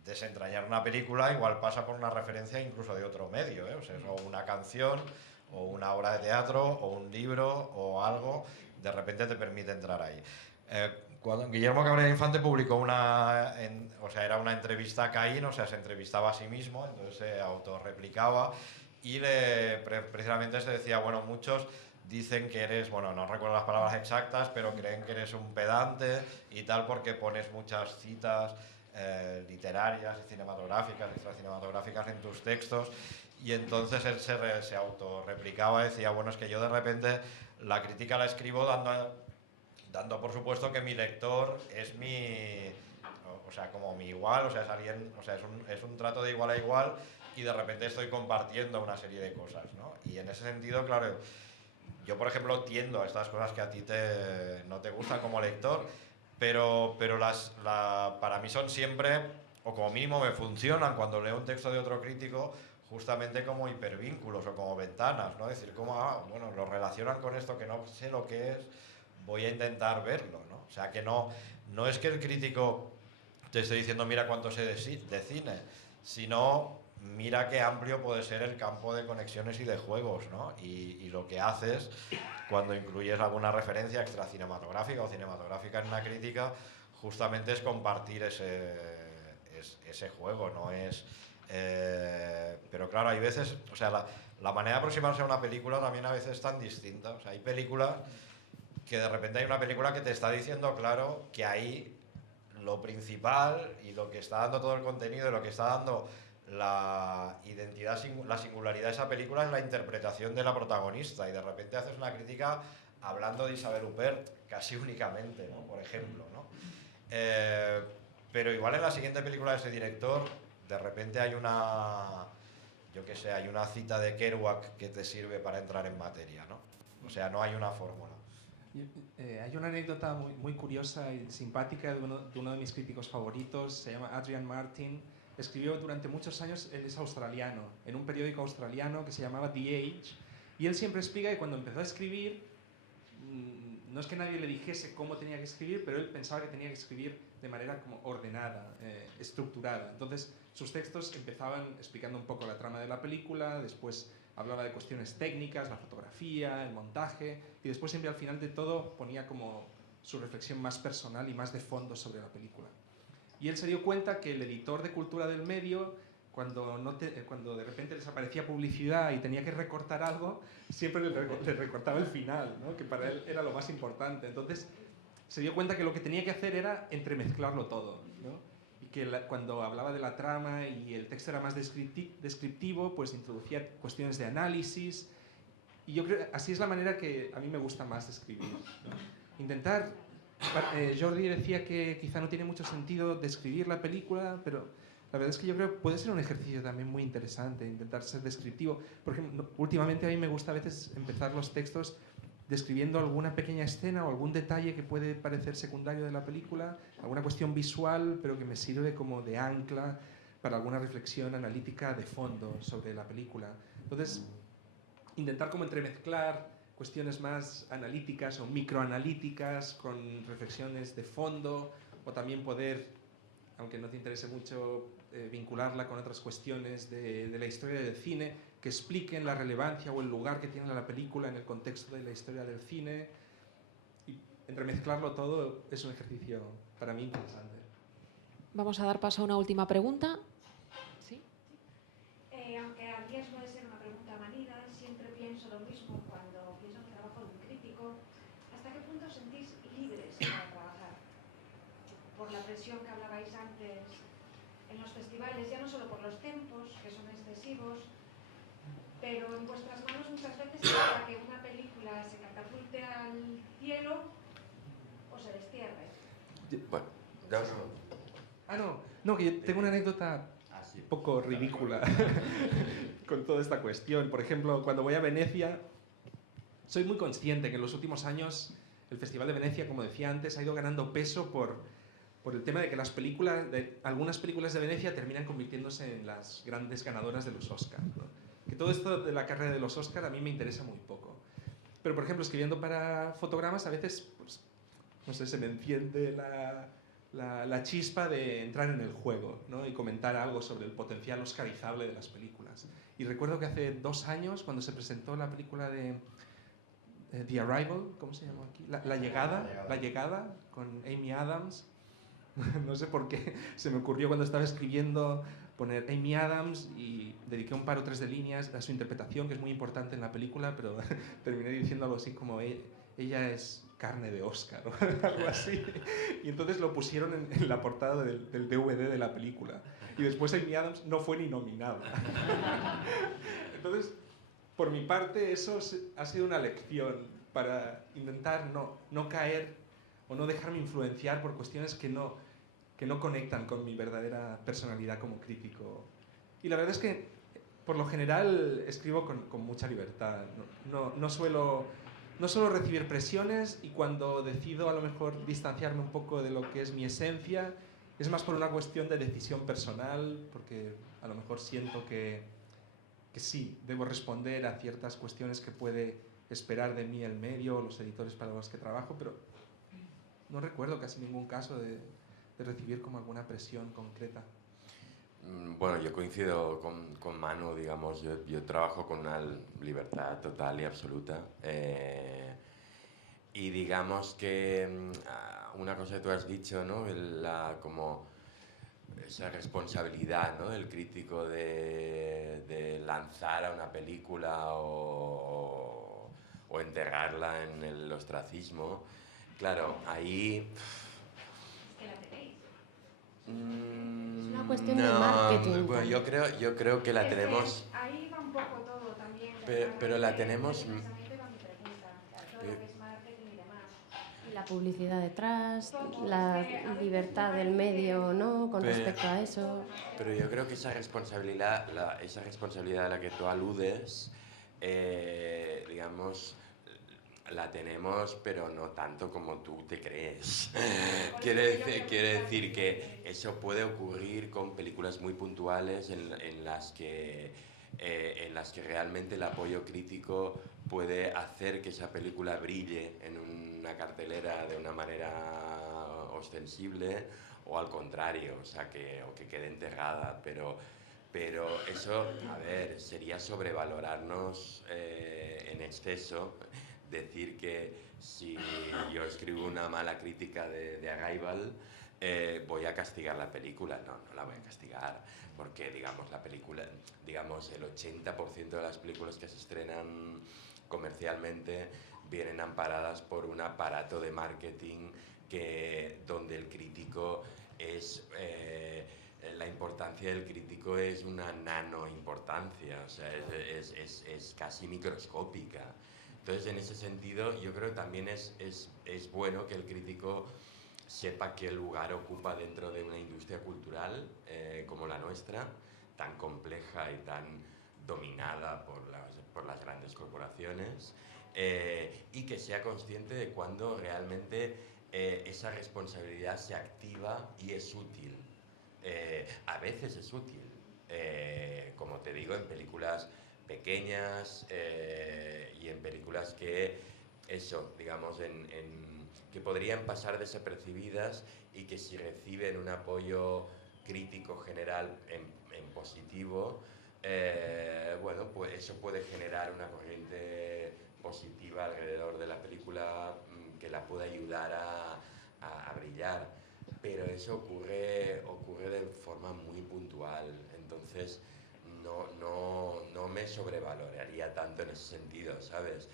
desentrañar una película igual pasa por una referencia incluso de otro medio, ¿eh? O sea, o una canción, o una obra de teatro, o un libro, o algo, de repente te permite entrar ahí. cuando Guillermo Cabrera Infante publicó o sea, era una entrevista a Caín, o sea, se entrevistaba a sí mismo, entonces se autorreplicaba y precisamente se decía, bueno, muchos dicen que eres, bueno, no recuerdo las palabras exactas, pero creen que eres un pedante y tal porque pones muchas citas literarias y cinematográficas, extracinematográficas en tus textos, y entonces él se autorreplicaba, decía, bueno, es que yo de repente la crítica la escribo dando por supuesto que mi lector es o sea, como mi igual, o sea, es alguien, o sea, es un trato de igual a igual, y de repente estoy compartiendo una serie de cosas, ¿no? Y en ese sentido, claro, yo por ejemplo tiendo a estas cosas que a ti no te gustan como lector, pero para mí son siempre, o como mínimo me funcionan cuando leo un texto de otro crítico, justamente como hipervínculos o como ventanas, ¿no? Es decir, como, bueno, lo relacionan con esto que no sé lo que es, voy a intentar verlo, ¿no? O sea, que no es que el crítico te esté diciendo mira cuánto sé de cine, sino mira qué amplio puede ser el campo de conexiones y de juegos, ¿no? Y lo que haces cuando incluyes alguna referencia extracinematográfica o cinematográfica en una crítica, justamente es compartir ese juego, no es... pero claro, hay veces, o sea, la manera de aproximarse a una película también a veces es tan distinta. O sea, hay películas que de repente hay una película que te está diciendo, claro, que ahí lo principal y lo que está dando todo el contenido y lo que está dando la identidad, la singularidad de esa película es la interpretación de la protagonista, y de repente haces una crítica hablando de Isabel Huppert casi únicamente, ¿no? Por ejemplo, ¿no? Pero igual en la siguiente película de ese director de repente hay yo qué sé, hay una cita de Kerouac que te sirve para entrar en materia, ¿no? O sea, no hay una fórmula. Hay una anécdota muy curiosa y simpática de uno de mis críticos favoritos, se llama Adrian Martin. Escribió durante muchos años, él es australiano, en un periódico australiano que se llamaba The Age, y él siempre explica que cuando empezó a escribir, no es que nadie le dijese cómo tenía que escribir, pero él pensaba que tenía que escribir de manera como ordenada, estructurada. Entonces, sus textos empezaban explicando un poco la trama de la película, después hablaba de cuestiones técnicas, la fotografía, el montaje, y después siempre al final de todo ponía como su reflexión más personal y más de fondo sobre la película. Y él se dio cuenta que el editor de cultura del medio, cuando de repente les aparecía publicidad y tenía que recortar algo, siempre le recortaba el final, ¿no? Que para él era lo más importante. Entonces se dio cuenta que lo que tenía que hacer era entremezclarlo todo, ¿no? Y que cuando hablaba de la trama y el texto era más descriptivo, pues introducía cuestiones de análisis. Y yo creo que así es la manera que a mí me gusta más de escribir, ¿no? Intentar... Jordi decía que quizá no tiene mucho sentido describir la película, pero la verdad es que yo creo que puede ser un ejercicio también muy interesante, intentar ser descriptivo. Por ejemplo, últimamente a mí me gusta a veces empezar los textos describiendo alguna pequeña escena o algún detalle que puede parecer secundario de la película, alguna cuestión visual, pero que me sirve como de ancla para alguna reflexión analítica de fondo sobre la película. Entonces, intentar como entremezclar cuestiones más analíticas o microanalíticas con reflexiones de fondo, o también poder, aunque no te interese mucho, vincularla con otras cuestiones de la historia del cine que expliquen la relevancia o el lugar que tiene la película en el contexto de la historia del cine. Y entremezclarlo todo es un ejercicio para mí interesante. Vamos a dar paso a una última pregunta. ¿Sí? Aunque a riesgo de ser una pregunta manida, siempre pienso lo mismo cuando pienso en el trabajo de un crítico. ¿Hasta qué punto os sentís libres para trabajar? Por la presión que hablabais antes en los festivales, ya no solo por los tiempos, que son excesivos, pero en vuestras manos muchas veces para que una película se catapulte al cielo o se destierre. Bueno, no, que yo tengo una anécdota un poco ridícula con toda esta cuestión. Por ejemplo, cuando voy a Venecia, soy muy consciente que en los últimos años el Festival de Venecia, como decía antes, ha ido ganando peso por el tema de que algunas películas de Venecia terminan convirtiéndose en las grandes ganadoras de los Oscars, ¿no? Que todo esto de la carrera de los Oscars a mí me interesa muy poco. Pero, por ejemplo, escribiendo para fotogramas, a veces, pues, no sé, se me enciende la chispa de entrar en el juego, ¿no? Y comentar algo sobre el potencial oscarizable de las películas. Y recuerdo que hace 2 años, cuando se presentó la película The Arrival, ¿cómo se llama aquí? La llegada, con Amy Adams. No sé por qué se me ocurrió cuando estaba escribiendo poner Amy Adams y dediqué un par o tres de líneas a su interpretación, que es muy importante en la película, pero terminé diciendo algo así como ella es carne de Oscar o algo así. Y entonces lo pusieron en la portada del DVD de la película. Y después Amy Adams no fue ni nominada. Entonces, por mi parte, eso ha sido una lección para intentar no caer o no dejarme influenciar por cuestiones que no conectan con mi verdadera personalidad como crítico. Y la verdad es que, por lo general, escribo con mucha libertad. No suelo recibir presiones, y cuando decido a lo mejor distanciarme un poco de lo que es mi esencia, es más por una cuestión de decisión personal, porque a lo mejor siento que sí, debo responder a ciertas cuestiones que puede esperar de mí el medio o los editores para los que trabajo, pero no recuerdo casi ningún caso de recibir como alguna presión concreta. Bueno, yo coincido con Manu, digamos, yo trabajo con una libertad total y absoluta. Y digamos que una cosa que tú has dicho, ¿no? Como esa responsabilidad, ¿no? Del crítico de lanzar a una película o enterrarla en el ostracismo. Claro, ahí... Es que la tenéis. Es una cuestión de marketing. Bueno, yo creo que la tenemos... Ahí va un poco todo también. Pero la tenemos... Precisamente va mi pregunta. Todo lo que es marketing y demás. Y la publicidad detrás, la libertad del medio, ¿no? Con respecto a eso. Pero yo creo que esa responsabilidad a la que tú aludes, digamos, la tenemos, pero no tanto como tú te crees. Quiere decir que eso puede ocurrir con películas muy puntuales en las que realmente el apoyo crítico puede hacer que esa película brille en una cartelera de una manera ostensible, o al contrario, o sea, que quede enterrada, pero eso, a ver, sería sobrevalorarnos en exceso. Decir que si yo escribo una mala crítica de Arrival, voy a castigar la película. No la voy a castigar, porque digamos la película, digamos el 80% de las películas que se estrenan comercialmente vienen amparadas por un aparato de marketing donde el crítico es... la importancia del crítico es una nano importancia, o sea, es casi microscópica. Entonces, en ese sentido, yo creo que también es bueno que el crítico sepa qué lugar ocupa dentro de una industria cultural como la nuestra, tan compleja y tan dominada por las grandes corporaciones, y que sea consciente de cuándo realmente esa responsabilidad se activa y es útil. A veces es útil, como te digo, en películas pequeñas y en películas que, eso, digamos, que podrían pasar desapercibidas y que si reciben un apoyo crítico general en positivo, bueno, pues eso puede generar una corriente positiva alrededor de la película que la pueda ayudar a brillar. Pero eso ocurre de forma muy puntual, entonces no me sobrevaloraría tanto en ese sentido, ¿sabes?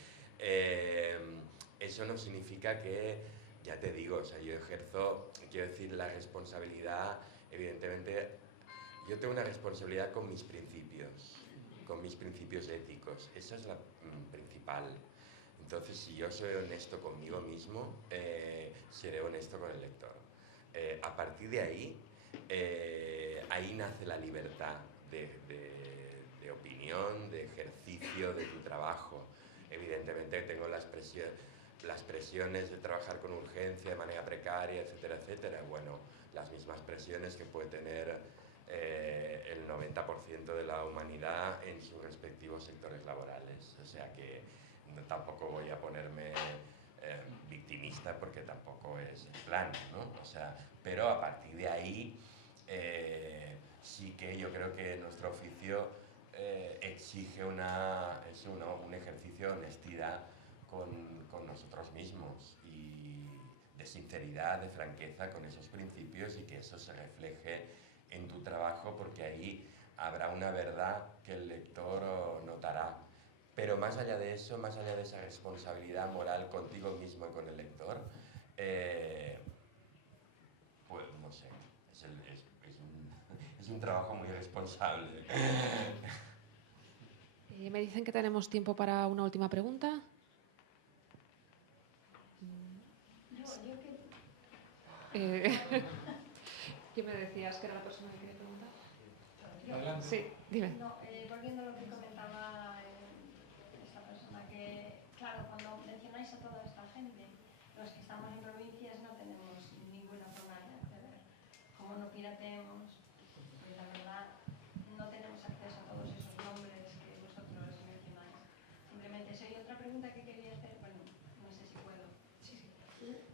Eso no significa que, ya te digo, o sea, yo ejerzo, quiero decir, la responsabilidad, evidentemente, yo tengo una responsabilidad con mis principios éticos, esa es la principal. Entonces, si yo soy honesto conmigo mismo, seré honesto con el lector. A partir de ahí, ahí nace la libertad de opinión, de ejercicio de tu trabajo. Evidentemente tengo las presiones de trabajar con urgencia, de manera precaria, etcétera, etcétera. Bueno, las mismas presiones que puede tener el 90% de la humanidad en sus respectivos sectores laborales. O sea que tampoco voy a ponerme victimista, porque tampoco es el plan, ¿no? O sea, pero a partir de ahí sí que yo creo que nuestro oficio exige un ejercicio de honestidad con nosotros mismos y de sinceridad, de franqueza con esos principios y que eso se refleje en tu trabajo, porque ahí habrá una verdad que el lector notará. Pero más allá de eso, más allá de esa responsabilidad moral contigo mismo y con el lector, pues no sé, es un trabajo muy responsable. Me dicen que tenemos tiempo para una última pregunta. ¿Qué me decías que era la persona que quería preguntar? Adelante. Sí, dime. No, volviendo a lo que comentaba esta persona, que claro, cuando mencionáis a toda esta gente, los que estamos en provincias no tenemos ninguna forma de acceder. Como no pirateemos, pues la verdad no tenemos acceso a todos esos nombres que vosotros mencionáis. Simplemente eso. Y otra pregunta que quería hacer, bueno, no sé si puedo.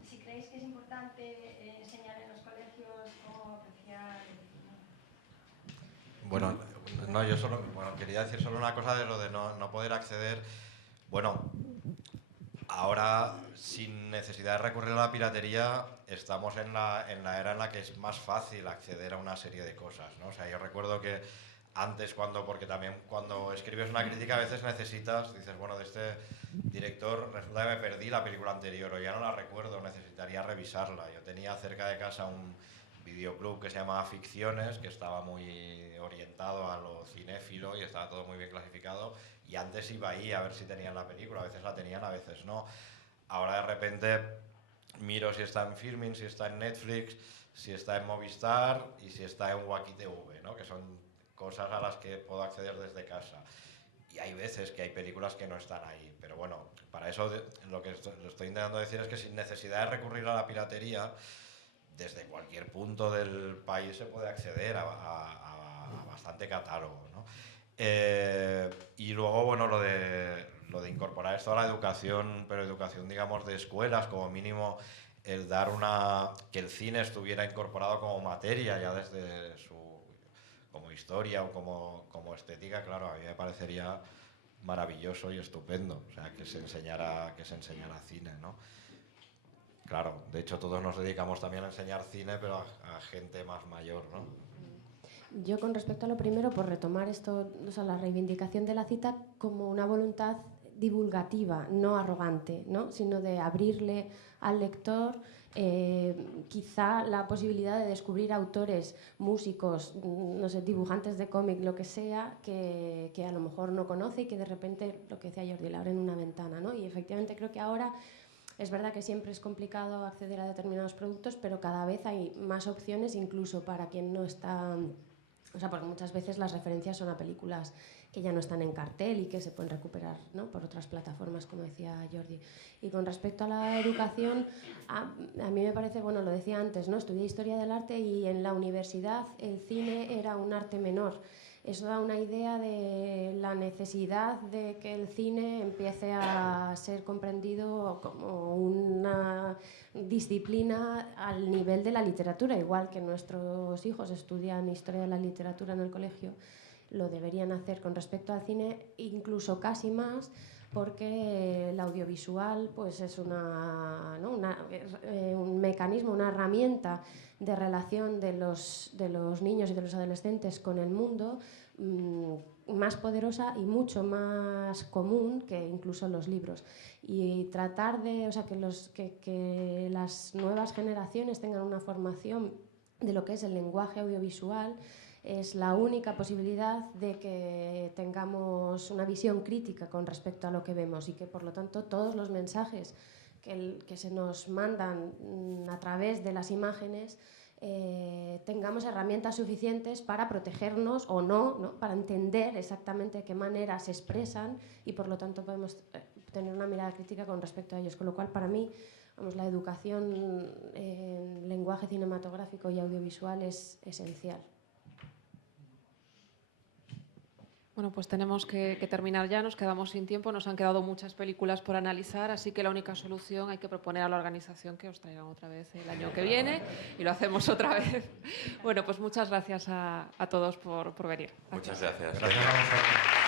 Si creéis que es importante enseñar en los colegios cómo apreciar el cine. Bueno, no, yo solo quería decir solo una cosa de lo de no poder acceder. Bueno, ahora sin necesidad de recurrir a la piratería estamos en la era en la que es más fácil acceder a una serie de cosas, ¿no? O sea, yo recuerdo que antes porque también cuando escribes una crítica a veces dices, bueno, de este director resulta que me perdí la película anterior o ya no la recuerdo, necesitaría revisarla. Yo tenía cerca de casa un videoclub que se llamaba Ficciones, que estaba muy orientado a lo cinéfilo y estaba todo muy bien clasificado, y antes iba ahí a ver si tenían la película, a veces la tenían, a veces no. Ahora de repente miro si está en Filmin, si está en Netflix, si está en Movistar y si está en Wacky TV, ¿no? Que son cosas a las que puedo acceder desde casa. Y hay veces que hay películas que no están ahí, pero bueno, para eso lo que estoy intentando decir es que sin necesidad de recurrir a la piratería, desde cualquier punto del país se puede acceder a bastante catálogo, ¿no? Y luego, bueno, lo de incorporar esto a la educación, pero educación, digamos, de escuelas, como mínimo el dar que el cine estuviera incorporado como materia ya desde como historia o como estética, claro, a mí me parecería maravilloso y estupendo, o sea, que se enseñara cine, ¿no? Claro, de hecho todos nos dedicamos también a enseñar cine, pero a gente más mayor, ¿no? Yo con respecto a lo primero, por retomar esto, o sea, la reivindicación de la cita como una voluntad divulgativa, no arrogante, ¿no? Sino de abrirle al lector quizá la posibilidad de descubrir autores, músicos, no sé, dibujantes de cómic, lo que sea, que a lo mejor no conoce y que de repente, lo que decía Jordi, le abren una ventana, ¿no? Y efectivamente creo que ahora es verdad que siempre es complicado acceder a determinados productos, pero cada vez hay más opciones, incluso para quien no está... O sea, porque muchas veces las referencias son a películas que ya no están en cartel y que se pueden recuperar, ¿no?, por otras plataformas, como decía Jordi. Y con respecto a la educación, a mí me parece, bueno, lo decía antes, ¿no? Estudié Historia del Arte y en la universidad el cine era un arte menor. Eso da una idea de la necesidad de que el cine empiece a ser comprendido como una disciplina al nivel de la literatura, igual que nuestros hijos estudian historia de la literatura en el colegio, lo deberían hacer con respecto al cine, incluso casi más, porque el audiovisual pues es un mecanismo, una herramienta de relación de los niños y de los adolescentes con el mundo más poderosa y mucho más común que incluso los libros. Y tratar de, o sea, que las nuevas generaciones tengan una formación de lo que es el lenguaje audiovisual es la única posibilidad de que tengamos una visión crítica con respecto a lo que vemos y que, por lo tanto, todos los mensajes que se nos mandan a través de las imágenes tengamos herramientas suficientes para protegernos o no, ¿no?, para entender exactamente de qué manera se expresan y, por lo tanto, podemos tener una mirada crítica con respecto a ellos. Con lo cual, para mí, vamos, la educación en lenguaje cinematográfico y audiovisual es esencial. Bueno, pues tenemos que terminar ya, nos quedamos sin tiempo, nos han quedado muchas películas por analizar, así que la única solución hay que proponer a la organización que os traigan otra vez el año que viene y lo hacemos otra vez. Bueno, pues muchas gracias a todos por venir. Muchas gracias. Gracias a vosotros.